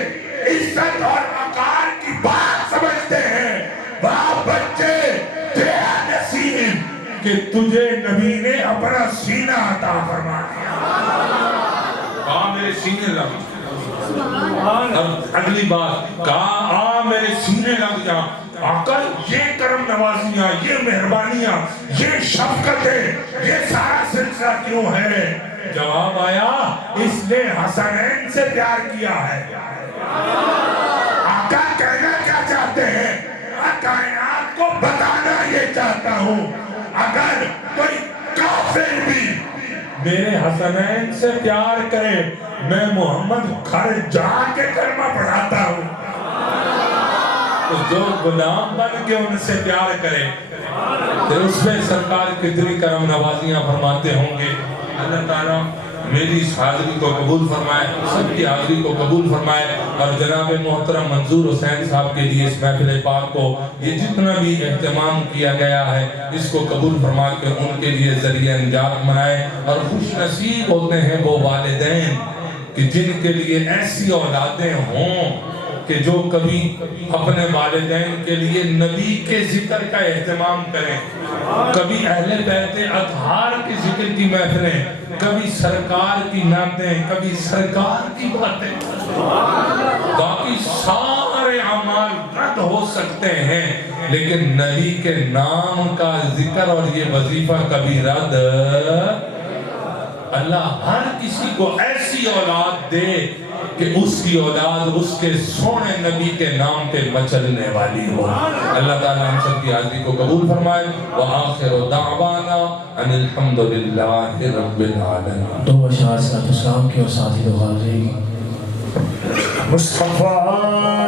عزت اور وقار کی بات سمجھتے ہیں. باپ بچے تیرا نصیب کہ تجھے نبی نے اپنا سینہ عطا فرما دیا. کہا میرے سینے لگ جا. اگلی بات کہا میرے سینے لگ جا. آقا یہ کرم نوازیاں، یہ مہربانیاں، یہ شفقتیں، یہ سارا سلسلہ کیوں ہے؟ جواب آیا اس نے حسنین سے پیار کیا ہے. آقا کہنا کیا چاہتے ہیں؟ کائنات کو بتانا یہ چاہتا ہوں اگر کوئی کافر بھی میرے حسنین سے پیار کرے میں محمد گھر جا کے کلمہ پڑھاتا ہوں. تو جو غلام بن کے ان سے پیار کرے پھر اس میں سرکار کتنی کرم نوازیاں فرماتے ہوں گے. اللہ تعالیٰ میری اس حاضری کو قبول فرمائے، سب کی حاضری کو قبول فرمائے، اور جناب محترم منظور حسین صاحب کے لیے اس محفل پاک کو یہ جتنا بھی اہتمام کیا گیا ہے اس کو قبول فرما کے ان کے لیے ذریعہ نجات بنائے. اور خوش نصیب ہوتے ہیں وہ والدین کہ جن کے لیے ایسی اولادیں ہوں کہ جو کبھی اپنے والدین کے لیے نبی کے ذکر کا اہتمام کریں، کبھی اہل بیت اطہار کے ذکر کی محفلیں، کبھی سرکار کی نعتیں، کبھی سرکار کی باتیں. باقی سارے اعمال رد ہو سکتے ہیں لیکن نبی کے نام کا ذکر اور یہ وظیفہ کبھی رد. اللہ ہر کسی کو ایسی اولاد دے کہ اس کی اولاد اس کے سونے نبی کے نام پہ مچلنے والی ہو. اللہ تعالیٰ ہم سب کی حاضری کو قبول فرمائے. وآخر دعوانا ان الحمدللہ رب العالمین. دو اشعار صلاۃ السلام کے اور ساتھ ہی دعا رہے گی. مصطفیٰ